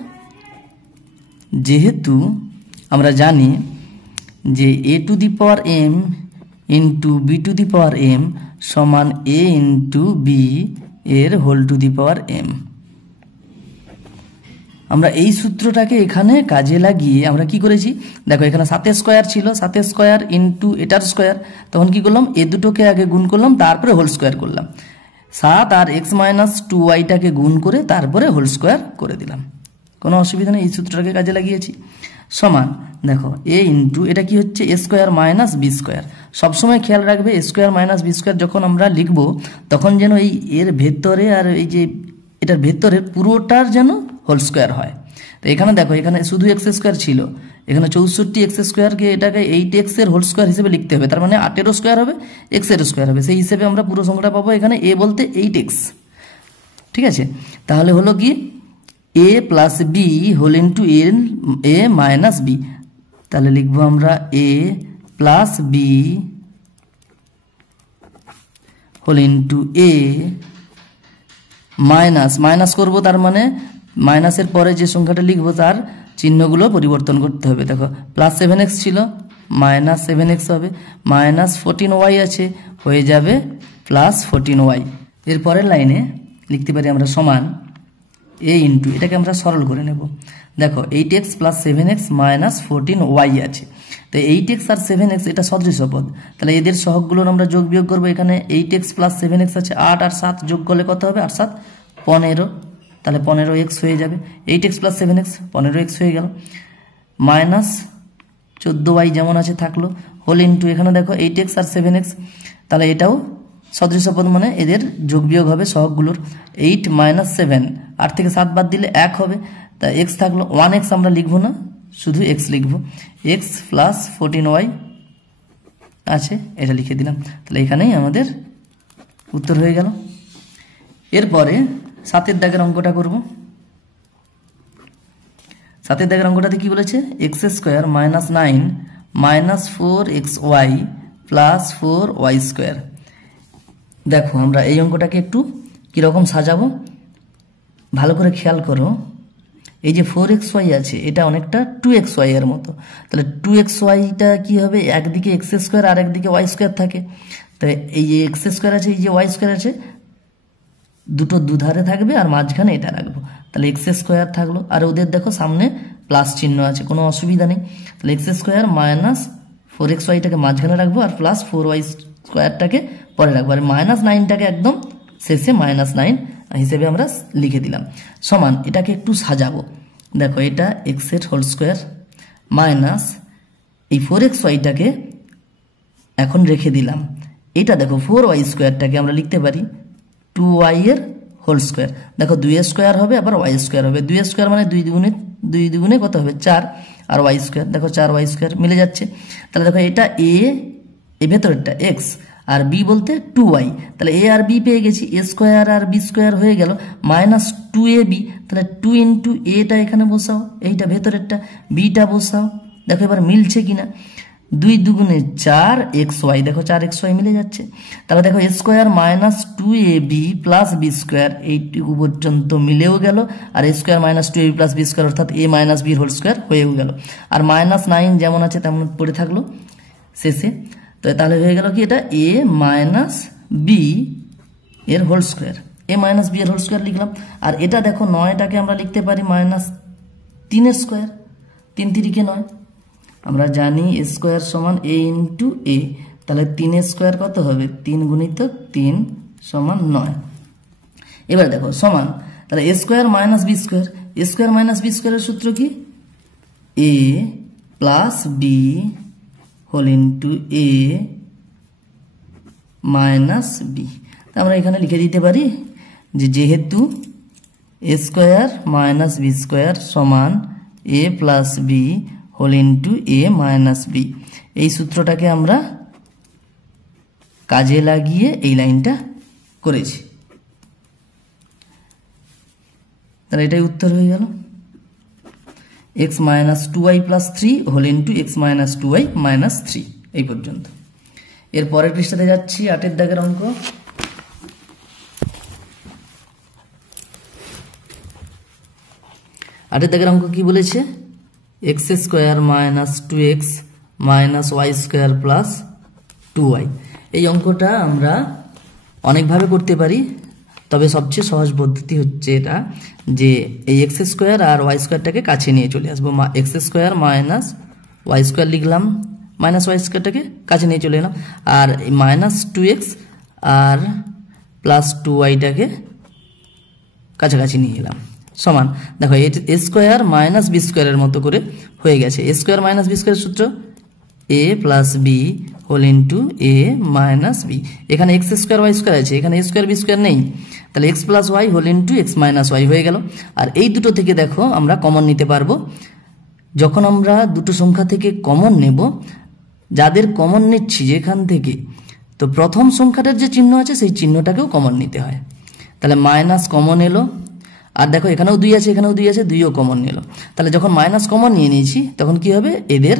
যেহেতু আমরা জানি যে a to the power m into B to the power m সমান a ইন্টু বি এর whole to the power m। আমরা এই সূত্রটাকে এখানে কাজে লাগিয়ে আমরা কি করেছি, দেখো এখানে 7 স্কোয়ার ছিল, 7 স্কোয়ার ইন্টু এটার স্কোয়ার, তখন কি করলাম, এ দুটোকে আগে গুণ করলাম, তারপরে হোল স্কোয়ার করলাম, 7 আর x মাইনাস 2y-টাকে গুণ করে তারপরে হোল স্কোয়ার করে দিলাম, কোনো অসুবিধা নেই, এই সূত্রটাকে কাজে লাগিয়েছি। সমান দেখো এ ইন্টু, এটা কি হচ্ছে এ স্কোয়ার মাইনাস বি স্কোয়ার। সবসময় খেয়াল রাখবে এ স্কোয়ার মাইনাস বি স্কোয়ার যখন আমরা লিখব, তখন যেন এই এর ভেতরে আর এই যে এটার ভেতরের পুরোটার যেন হোল স্কোয়ার হয়। তো এখানে দেখো, এখানে শুধু এক্স স্কোয়ার ছিল, এখানে 64x স্কোয়ারকে এটাকে 8x এর হোল স্কোয়ার হিসেবে লিখতে হবে, তার মানে 8-এরও স্কোয়ার হবে, x এর স্কোয়ার হবে, সেই হিসেবে আমরা পুরো সংখ্যাটা পাবো এখানে a বলতে 8x। ঠিক আছে, তাহলে হলো কি a plus B whole into A minus B, তাহলে লিখবো আমরা a plus B whole into A minus করবো, তার মানে মাইনাসের পরে যে সংখ্যাটা লিখবো তার চিহ্নগুলো পরিবর্তন করতে হবে। দেখো প্লাস 7x ছিল, মাইনাস 7x হবে, মাইনাস 14y আছে, হয়ে যাবে প্লাস 14y। এর পরের লাইনে লিখতে পারি আমরা সমান a ইন্টু, এটাকে আমরা সরল করে নেব। দেখো 8x plus 7x minus 14y আছে, তো 8x আর 7x এটা সদৃশ্য পদ, তাহলে এদের সহগগুলোর আমরা যোগ বিয়োগ করবো। এখানে 8x প্লাস 7x আছে, 8 আর 7 যোগ করলে কত হবে, 8 7 15, তাহলে 15x হয়ে যাবে, 8x প্লাস 7x 15x হয়ে গেল, মাইনাস 14y যেমন আছে থাকলো, হোল ইন্টু, এখানে দেখো 8x আর 7x, তাহলে এটাও সদৃশ্য পদ, মানে এদের যোগ বিয়োগ হবে সহগগুলোর। 8 মাইনাস 7, 8 থেকে 7 বাদ দিলে 1 হবে, তা x থাকলো, 1x আমরা লিখবো না, শুধু x লিখবো, x প্লাস 14y আছে, এটা লিখে দিলাম, তাহলে এখানেই আমাদের উত্তর হয়ে গেল। এরপরে 7-এর দাগের অঙ্কটা করব। 7-এর দাগের অঙ্কটাতে কি বলেছে, X square minus 9 minus 4xy plus 4y square. দেখো আমরা এই অঙ্কটাকে একটু কীরকম সাজাবো ভালো করে খেয়াল করো। এই যে 4xy আছে, এটা অনেকটা 2xy এর মতো, তাহলে 2xyটা কি হবে, একদিকে এক্স স্কোয়ার আর একদিকে ওয়াই স্কোয়ার থাকে, তাই এই যে এক্স স্কোয়ার আছে, এই যে ওয়াই স্কোয়ার আছে, দুটো দুধারে থাকবে আর মাঝখানে এটা রাখবো, তাহলে এক্স স্কোয়ার থাকলো, আর ওদের দেখো সামনে প্লাস চিহ্ন আছে, কোনো অসুবিধা নেই, তাহলে এক্স স্কোয়ার মাইনাস 4xyটাকে মাঝখানে রাখবো আর প্লাস 4y স্কোয়ারটাকে পরে রাখবো, আর মাইনাস 9টাকে একদম শেষে মাইনাস 9 হিসেবে আমরা লিখে দিলাম। সমান এটাকে একটু সাজাবো, দেখো এটা এক্স এর হোল স্কোয়ার মাইনাস এই 4xyটাকে এখন রেখে দিলাম, এটা দেখো 4y স্কোয়ারটাকে আমরা লিখতে পারি 2y এর হোল স্কোয়ার। দেখো 2 স্কোয়ার হবে আবার y স্কোয়ার হবে, 2 স্কোয়ার মানে 2 দুগুণে কত হবে 4, আর y স্কোয়ার দেখো 4y স্কোয়ার মিলে যাচ্ছে। তাহলে দেখো এটা a, A ভেতরেরটা x, R b বলতে 2y, তাহলে a আর b পেয়ে গেছি, a স্কোয়ার আর b স্কোয়ার হয়ে গেল মাইনাস 2ab, তাহলে 2 ইন্টু এটা এখানে বসাও, এইটা ভেতরেরটা, bটা বসাও, দেখো এবার মিলছে কিনা, 2 দুগুণে 4xy, দেখো 4xy মিলে যাচ্ছে, তাহলে দেখো a square minus 2ab plus b square এইটুকু পর্যন্ত মিলেও গেল, আর a square minus 2ab plus b square অর্থাৎ a minus b whole square হয়েও গেল, আর মাইনাস 9 যেমন আছে তেমন পড়ে থাকলো শেষে, তো তাহলে হয়ে গেল কি এটা a মাইনাস b এর whole square, a minus b এর হোল স্কোয়ার লিখলাম। আর এটা দেখো 9টাকে আমরা লিখতে পারি মাইনাস 3 স্কোয়ার, 3 3 9, আমরা জানি a স্কোয়ার সমান a ইন্টু a, তাহলে 3 স্কোয়ার কত হবে, 3 গুণিতক 3 সমান 9, এবার দেখো সমান, তাহলে এ square minus B square, A square minus B স্কোয়ারের সূত্র কি? A plus B whole into A minus B. আমরা এখানে লিখে দিতে পারি যে যেহেতু A square minus B square সমান A plus B whole into A minus B, এই সূত্রটাকে আমরা কাজে লাগিয়ে এই লাইনটা করেছি। তাহলে এটাই উত্তর হয়ে গেল, X minus 2y plus 3 whole into X minus 2y minus 3, এই পর্যন্ত। এর পরের পৃষ্ঠাতে যাচ্ছি, 8 দাগের অঙ্ক। 8 দাগের অঙ্ক কি বলেছে? X square minus 2x minus Y square plus 2y। এই অঙ্কটা আমরা অনেকভাবে করতে পারি, তবে সবচেয়ে সহজ পদ্ধতি হচ্ছে এটা যে এই এক্স স্কোয়ার আর ওয়াই স্কোয়ারটাকে কাছে নিয়ে চলে আসবো। X square minus Y square লিখলাম, মাইনাস ওয়াই স্কোয়ারটাকে কাছে নিয়ে চলে এলাম, আর মাইনাস 2x আর প্লাস 2yটাকে কাছাকাছি নিয়ে এলাম সমান। দেখো এ স্কোয়ার মাইনাস বি স্কোয়ারের মতো করে হয়ে গেছে। এ স্কোয়ার মাইনাস বি স্কোয়ারের সূত্র A plus B whole into A minus B. এখানে এক্স স্কোয়ার ওয়াই স্কোয়ার আছে, এখানে এ স্কোয়ার বি স্কোয়ার নেই, তাহলে X plus Y whole into X minus Y হয়ে গেল। আর এই দুটো থেকে দেখো আমরা কমন নিতে পারবো। যখন আমরা দুটো সংখ্যা থেকে কমন নেব, যাদের কমন নিচ্ছি যেখান থেকে, তো প্রথম সংখ্যাটার যে চিহ্ন আছে সেই চিহ্নটাকেও কমন নিতে হয়। তাহলে মাইনাস কমন এলো, আর দেখো এখানেও 2 আছে, এখানেও 2 আছে, 2ও কমন নিল। তাহলে যখন মাইনাস কমন নিয়ে নিয়েছি তখন কি হবে? এদের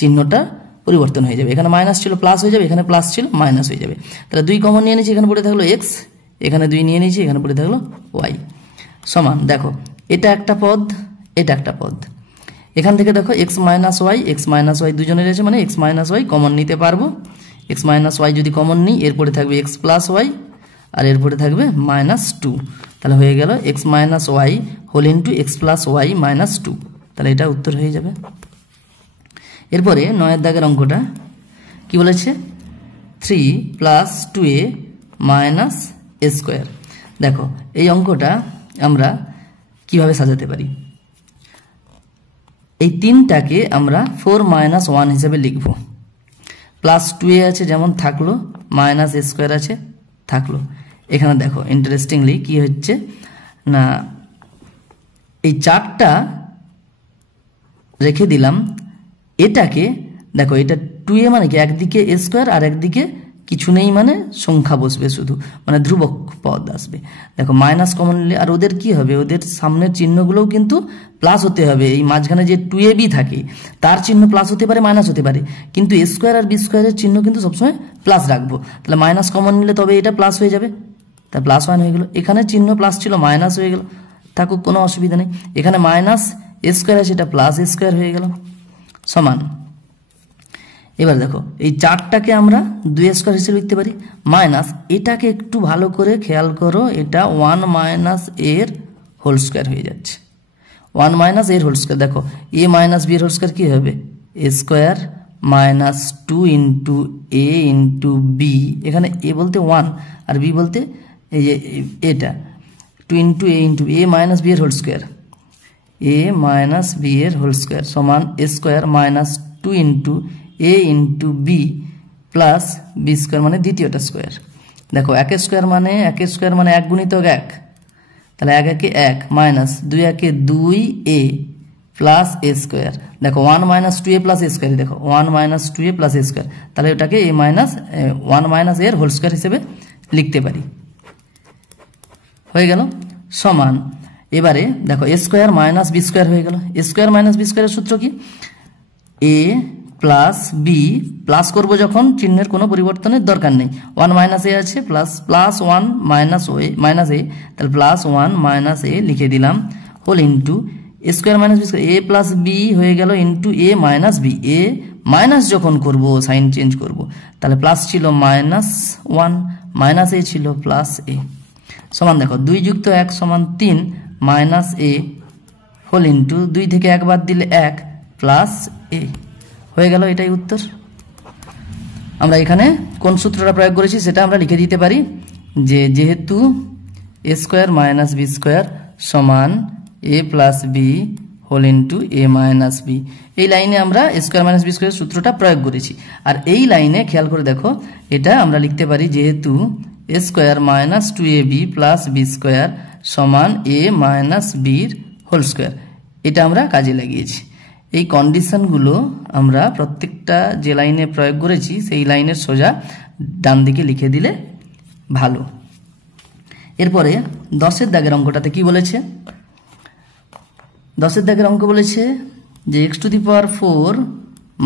চিহ্নটা পরিবর্তন হয়ে যাবে। এখানে মাইনাস ছিল প্লাস হয়ে যাবে, এখানে প্লাস ছিল মাইনাস হয়ে যাবে। তাহলে 2 কমন নিয়ে নিয়েছি, এখানে পড়ে থাকলো এক্স, এখানে 2 নিয়ে নিয়েছি, এখানে পড়ে থাকলো ওয়াই সমান। দেখো এটা একটা পদ, এটা একটা পদ। এখান থেকে দেখো এক্স মাইনাস ওয়াই দুজনের আছে, মানে এক্স মাইনাস ওয়াই কমন নিতে পারবো। এক্স মাইনাস ওয়াই যদি কমন নিই, এরপরে থাকবে এক্স প্লাস ওয়াই, আর এরপরে থাকবে মাইনাস 2। তাহলে হয়ে গেল X minus Y whole into X plus Y minus 2। তাহলে এটা উত্তর হয়ে যাবে। এরপরে 9 দাগের অঙ্কটা কি বলেছে? 3 plus 2a minus A square. দেখো এই অঙ্কটা আমরা কিভাবে সাজাতে পারি? এই 3টাকে আমরা 4 মাইনাস 1 হিসেবে লিখব। প্লাস 2a আছে যেমন থাকলো, মাইনাস এ স্কোয়ার আছে থাকলো। এখানে দেখো ইন্টারেস্টিংলি কি হচ্ছে না, এই 4টা রেখে দিলাম, এটাকে দেখো এটা 2a মানে কি একদিকে এ স্কোয়ার আর একদিকে কিছু নেই, মানে সংখ্যা বসবে শুধু, মানে ধ্রুবক পদ আসবে। দেখো মাইনাস কমন নিলে আর ওদের কি হবে? ওদের সামনের চিহ্নগুলোও কিন্তু প্লাস হতে হবে। এই মাঝখানে যে 2ab থাকে তার চিহ্ন প্লাস হতে পারে, মাইনাস হতে পারে, কিন্তু এ স্কোয়ার আর বি স্কোয়ারের চিহ্ন কিন্তু সবসময় প্লাস রাখবো। তাহলে মাইনাস কমন নিলে তবে এটা প্লাস হয়ে যাবে, তা প্লাস 1 হয়ে গেল। এখানে চিহ্ন প্লাস ছিল, মাইনাস হয়ে গেল, থাকুক কোনো অসুবিধা নেই। এখানে মাইনাস এ স্কোয়ার আছে, এটা প্লাস এ স্কোয়ার হয়ে গেল সমান। এবার দেখো এই 4টাকে আমরা 2 স্কোয়ার হিসেবে লিখতে পারি, মাইনাস এটাকে একটু ভালো করে খেয়াল করো, এটা 1 মাইনাস এর হোল স্কোয়ার হয়ে যাচ্ছে। 1 মাইনাস এর হোল স্কোয়ার, দেখো এ মাইনাস বি এর হোল স্কোয়ার কি হবে? এ square minus 2 into A into B. এখানে এ বলতে 1 আর বি বলতে এই যে এটা 2 into A into A minus B এর whole square, A minus B এর হোল স্কোয়ার সমান A square minus 2 into A into B plus B square মানে দ্বিতীয়টা স্কোয়ার। দেখো 1 স্কোয়ার মানে 1 গুণিতক 1, তাহলে 1 একে 1 মাইনাস 2 একে 2a প্লাস এ স্কোয়ার। দেখো 1 মাইনাস 2a প্লাস এ স্কোয়ার, দেখো 1 মাইনাস 2a প্লাস এ স্কোয়ার, তাহলে ওটাকে এ মাইনাস 1 মাইনাস এর হোল স্কোয়ার হিসেবে লিখতে পারি। হয়ে গেল সমান। এবারে দেখো A square minus B square হয়ে গেল। এ স্কোয়ার মাইনাস বি স্কোয়ারের সূত্র কি? এ প্লাস বি, প্লাস করবো যখন চিহ্নের কোনো পরিবর্তনের দরকার নেই। 1 মাইনাস এ আছে, প্লাস 1 মাইনাস এ, তাহলে প্লাস 1 মাইনাস এ লিখে দিলাম whole into A square minus B square, A plus B হয়ে গেল into A minus B. A minus যখন করব সাইন চেঞ্জ করব, তাহলে প্লাস ছিল মাইনাস 1, মাইনাস এ ছিল প্লাস এ সমান। দেখো 2 যুক্ত 1 সমান 3 মাইনাস এ হোল ইন্টু 2 থেকে 1 বাদ দিলে 1 প্লাস এ হয়ে গেল। এটাই উত্তর। আমরা এখানে কোন সূত্রটা প্রয়োগ করেছি সেটা আমরা লিখে দিতে পারি যে যেহেতু A square minus B square সমান A plus B whole into A minus B. এই লাইনে আমরা এ স্কোয়ার মাইনাস বি স্কোয়ার সূত্রটা প্রয়োগ করেছি। আর এই লাইনে খেয়াল করে দেখো, এটা আমরা লিখতে পারি যেহেতু A square minus 2ab plus B square সমান এ মাইনাস বির হোল স্কোয়ার, এটা আমরা কাজে লাগিয়েছি। এই কন্ডিশনগুলো আমরা প্রত্যেকটা যে লাইনে প্রয়োগ করেছি সেই লাইনের সোজা ডান দিকে লিখে দিলে ভালো। এরপরে 10-এর দাগের অঙ্কটাতে কি বলেছে? 10-এর দাগের অঙ্ক বলেছে যে x two the power 4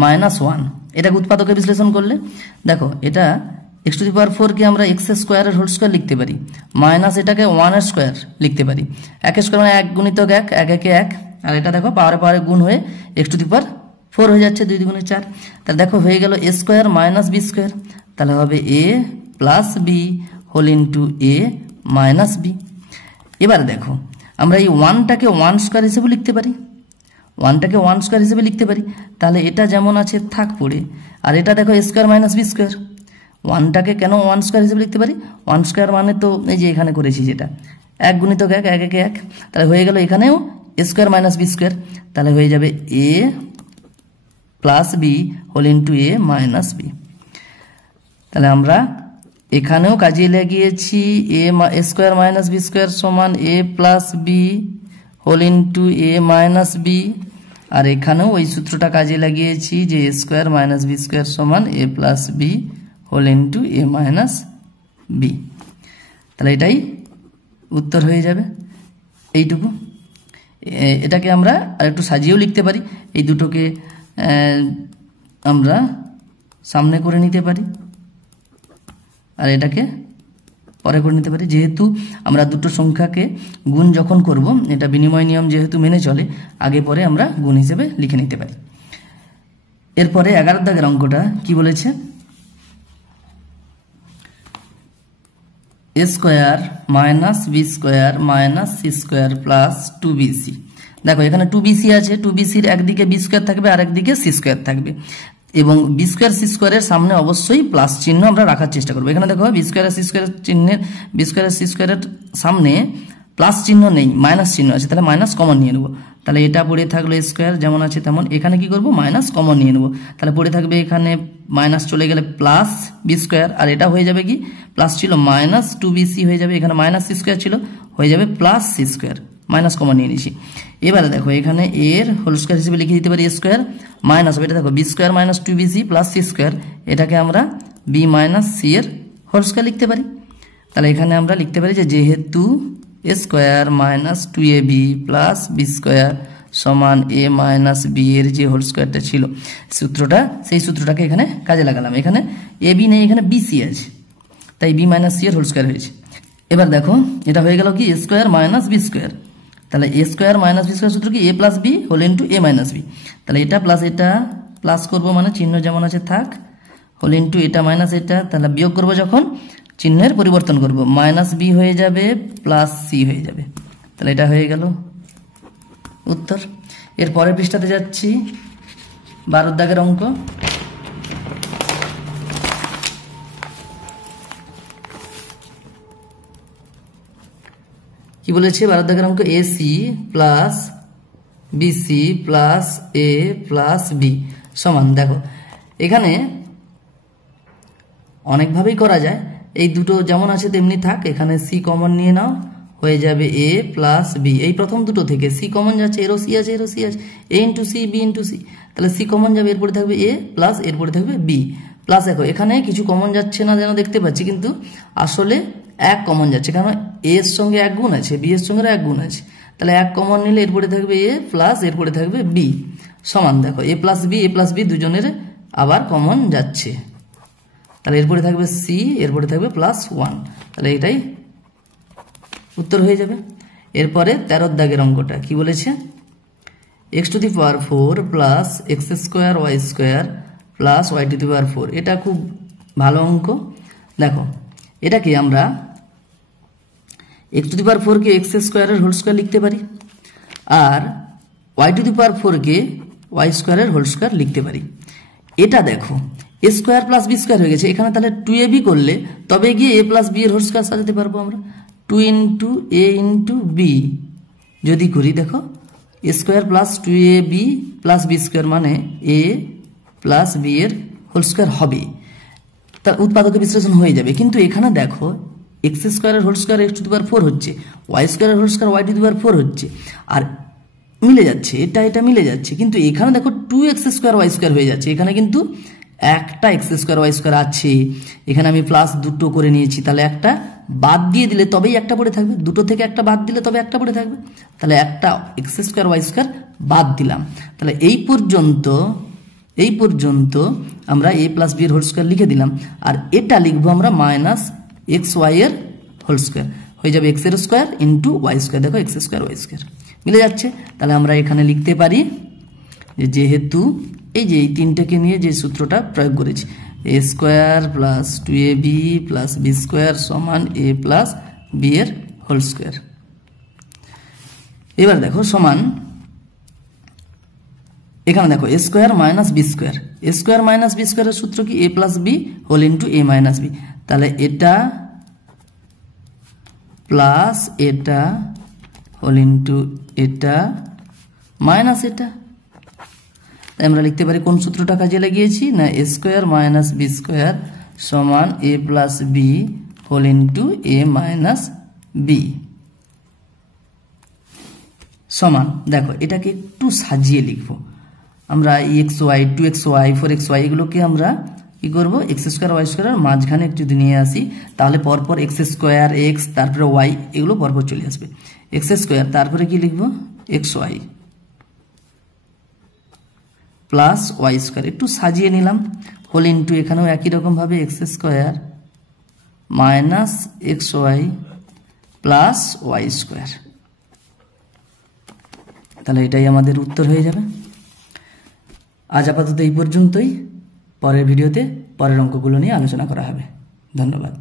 minus 1, এটাকে উৎপাদকে বিশ্লেষণ করলে দেখো, এটা x টু দি পাওয়ার 4 কে আমরা x স্কোয়ারের হোল স্কোয়ার লিখতে পারি, মাইনাস এটাকে 1 এর স্কোয়ার লিখতে পারি। 1 এর স্কোয়ার মানে 1 গুণিতক 1, 1 একে 1, আর এটা দেখো পাওয়ারে পাওয়ারে গুণ হয়ে x টু দি পাওয়ার 4 হয়ে যাচ্ছে, 2 দুগুণে 4। তাহলে দেখো হয়ে গেল a square minus B square, তাহলে হবে a plus B whole into A minus B. এবার দেখো আমরা এই 1টাকে 1 স্কোয়ার হিসেবে লিখতে পারি, 1টাকে 1 স্কোয়ার হিসেবে লিখতে পারি। তাহলে এটা যেমন আছে থাক পড়ে, আর এটা দেখো a square minus B square. 1টাকে কেন 1 স্কোয়ার হিসেবে লিখতে পারি? 1 স্কোয়ার মানে তো এই যে এখানে করেছি যেটা 1 গুণিতক 1, 1 একে 1, তাহলে হয়ে গেল এখানেও a square minus B square, তাহলে হয়ে যাবে a plus B whole into A minus B. তাহলে আমরা এখানেও কাজে লাগিয়েছি A square minus B square সমান A plus B whole into A minus B, আর এখানেও ওই সূত্রটা কাজে লাগিয়েছি যে A square minus B square সমান A plus B whole into A minus B. তাহলে এটাই উত্তর হয়ে যাবে এইটুকু। এটাকে আমরা আর একটু সাজিয়েও লিখতে পারি, এই দুটোকে আমরা সামনে করে নিতে পারি আর এটাকে পরে করে নিতে পারি। যেহেতু আমরা দুটো সংখ্যাকে গুণ যখন করব, এটা বিনিময় নিয়ম যেহেতু মেনে চলে, আগে পরে আমরা গুণ হিসেবে লিখে নিতে পারি। এরপরে 11 দাগের অঙ্কটা কি বলেছে? A square minus B square minus C square plus 2bc। দেখো এখানে 2bc আছে, 2bcর একদিকে বি স্কোয়ার থাকবে আর একদিকে সি স্কোয়ার থাকবে, এবং বি স্কোয়ার সি স্কোয়ারের সামনে অবশ্যই প্লাস চিহ্ন আমরা রাখার চেষ্টা করবো। এখানে দেখো বি স্কোয়ার সি স্কোয়ারের চিহ্নের, বি স্কোয়ার সি স্কোয়ারের সামনে প্লাস চিহ্ন নেই, মাইনাস চিহ্ন আছে, তাহলে মাইনাস কমন নিয়ে নেবো। তাহলে এটা পড়ে থাকলো স্কোয়ার যেমন আছে তেমন, এখানে কি করবো মাইনাস কমন নিয়ে নেবো, তাহলে পড়ে থাকবে এখানে মাইনাস চলে গেলে প্লাস বি স্কোয়ার, আর এটা হয়ে যাবে কি প্লাস ছিল মাইনাস 2bc হয়ে যাবে, এখানে মাইনাস সি স্কোয়ার ছিল হয়ে যাবে plus C square, minus common নিয়ে নিয়েছি। এবারে দেখো এখানে এর হোল স্কোয়ার হিসেবে লিখে দিতে পারি এ স্কোয়ার মাইনাস হবে, এটা দেখো B square minus 2bc plus C square, এটাকে আমরা বি মাইনাস সি এর হোল স্কোয়ার লিখতে পারি। তাহলে এখানে আমরা লিখতে পারি যে যেহেতু A square minus 2ab plus B square সমান এ মাইনাস বি এর যে হোল স্কোয়ারটা ছিল সূত্রটা, সেই সূত্রটাকে এখানে কাজে লাগালাম। এখানে এ বি নেই, এখানে বিসি আছে, তাই বি মাইনাস সি এর হোল স্কোয়ার হয়েছে। এবার দেখো এটা হয়ে গেল কি এ স্কোয়ার মাইনাস বি স্কোয়ার, তাহলে এ স্কোয়ার মাইনাস বি স্কোয়ার সূত্র কি A plus B whole into A minus B. তাহলে এটা প্লাস এটা প্লাস করবো মানে চিহ্ন যেমন আছে থাক, হোল ইন্টু এটা মাইনাস এটা, তাহলে বিয়োগ করবো যখন চিহ্নের পরিবর্তন করব, মাইনাস বি হয়ে যাবে প্লাস সি হয়ে যাবে। তাহলে এটা হয়ে গেল উত্তর। এর পরের পৃষ্ঠাতে যাচ্ছি, 12 দাগের অঙ্ক। কি বলেছে 12 দাগের অঙ্ক? এসি প্লাস বিসি প্লাস এ প্লাস বি সমান, দেখো এখানে অনেকভাবেই করা যায়, এই দুটো যেমন আছে তেমনি থাক, এখানে সি কমন নিয়ে নাও, হয়ে যাবে এ প্লাস বি। এই প্রথম দুটো থেকে সি কমন যাচ্ছে, এরও সি আছে এরও সি আছে, A into C B into C, তাহলে সি কমন যাবে, এরপরে থাকবে এ প্লাস এরপরে থাকবে বি প্লাস। দেখো এখানে কিছু কমন যাচ্ছে না যেন দেখতে পাচ্ছি, কিন্তু আসলে এক কমন যাচ্ছে, কারণ এ এর সঙ্গে এক গুণ আছে, বি এর সঙ্গে এক গুণ আছে, তাহলে এক কমন নিলে এরপরে থাকবে এ প্লাস এরপরে থাকবে বি সমান, দেখো এ প্লাস বি দুজনের আবার কমন যাচ্ছে, তাহলে এরপরে থাকবে সি এরপরে থাকবে প্লাস 1, তাহলে এটাই উত্তর হয়ে যাবে। এরপরে 13 দাগের অঙ্কটা কি বলেছে? X to the power 4 plus X square Y square plus Y to the power 4, এটা খুব ভালো অঙ্ক। দেখো এটাকে আমরা এক্স টু দি পাওয়ার 4 কে এক্স স্কোয়ারের হোল স্কোয়ার লিখতে পারি, আর ওয়াই টু দি পাওয়ার 4 কে ওয়াই স্কোয়ারের হোল স্কোয়ার লিখতে পারি। এটা দেখো A square plus B square হয়ে গেছে, এখানে তাহলে 2ab করলে তবে গিয়ে এ প্লাস বি এর হোল স্কোয়ার সাজাতে পারবো আমরা। 2 ইন্টু এ ইন্টু বি যদি করি, দেখো A square plus 2ab plus B square মানে এ প্লাস বি এর হোল স্কোয়ার হবে, তার উৎপাদকে বিশ্লেষণ হয়ে যাবে। কিন্তু এখানে দেখো এক্স স্কোয়ারের whole square X to the power 4 হচ্ছে, ওয়াই স্কোয়ারের whole square Y to the power 4 হচ্ছে, আর মিলে যাচ্ছে, এটা মিলে যাচ্ছে। কিন্তু এখানে দেখো 2x স্কোয়ার ওয়াই স্কোয়ার হয়ে যাচ্ছে, এখানে কিন্তু একটা এক্স স্কোয়ার ওয়াই স্কোয়ার আছে, এখানে আমি প্লাস দুটো করে নিয়েছি, তাহলে একটা বাদ দিয়ে দিলে তবেই একটা পড়ে থাকবে, দুটো থেকে একটা বাদ দিলে তবে একটা পড়ে থাকবে, তাহলে একটা এক্স স্কোয়ার ওয়াই স্কোয়ার বাদ দিলাম। তাহলে এই পর্যন্ত আমরা এ প্লাস বি এর হোল স্কোয়ার লিখে দিলাম, আর এটা লিখবো আমরা মাইনাস এক্স ওয়াই এর হোল স্কোয়ার, হয়ে যাবে এক্স এর স্কোয়ার ইন্টু ওয়াই স্কোয়ার, দেখো এক্স স্কোয়ার ওয়াই স্কোয়ার মিলে যাচ্ছে। তাহলে আমরা এখানে লিখতে পারি যে যেহেতু এই যে এই তিনটাকে নিয়ে যে সূত্রটা প্রয়োগ করেছি, A square plus 2ab plus B square সমান এ প্লাস বি এর হোল স্কোয়ার। এবার দেখো সমান, এখানে দেখো A square minus B square, A square minus B স্কোয়ারের সূত্র কি A plus B whole into A minus B, তাহলে এটা প্লাস এটা হোল ইন্টু এটা মাইনাস এটা। তাই আমরা লিখতে পারি কোন সূত্রটা কাজে লাগিয়েছি না, এ স্কোয়ার মাইনাস বি স্কোয়ার সমান A plus B whole into A minus B সমান, দেখো এটাকে একটু সাজিয়ে লিখবো আমরা, এক্স ওয়াই 2xy 4xy এগুলোকে আমরা কি করবো, এক্স স্কোয়ার ওয়াই স্কোয়ার মাঝখানে যদি নিয়ে আসি, তাহলে পরপর এক্স স্কোয়ার এক্স তারপরে ওয়াই এগুলো পরপর চলে আসবে, এক্স স্কোয়ার তারপরে কি লিখবো X Y plus Y square, একটু সাজিয়ে নিলাম, হোল ইন্টু এখানেও একই রকম ভাবে X square minus X Y plus Y square. তাহলে এটাই আমাদের উত্তর হয়ে যাবে। আজ আপাতত এই পর্যন্তই, পরের ভিডিওতে পরের অঙ্কগুলো নিয়ে আলোচনা করা হবে। ধন্যবাদ।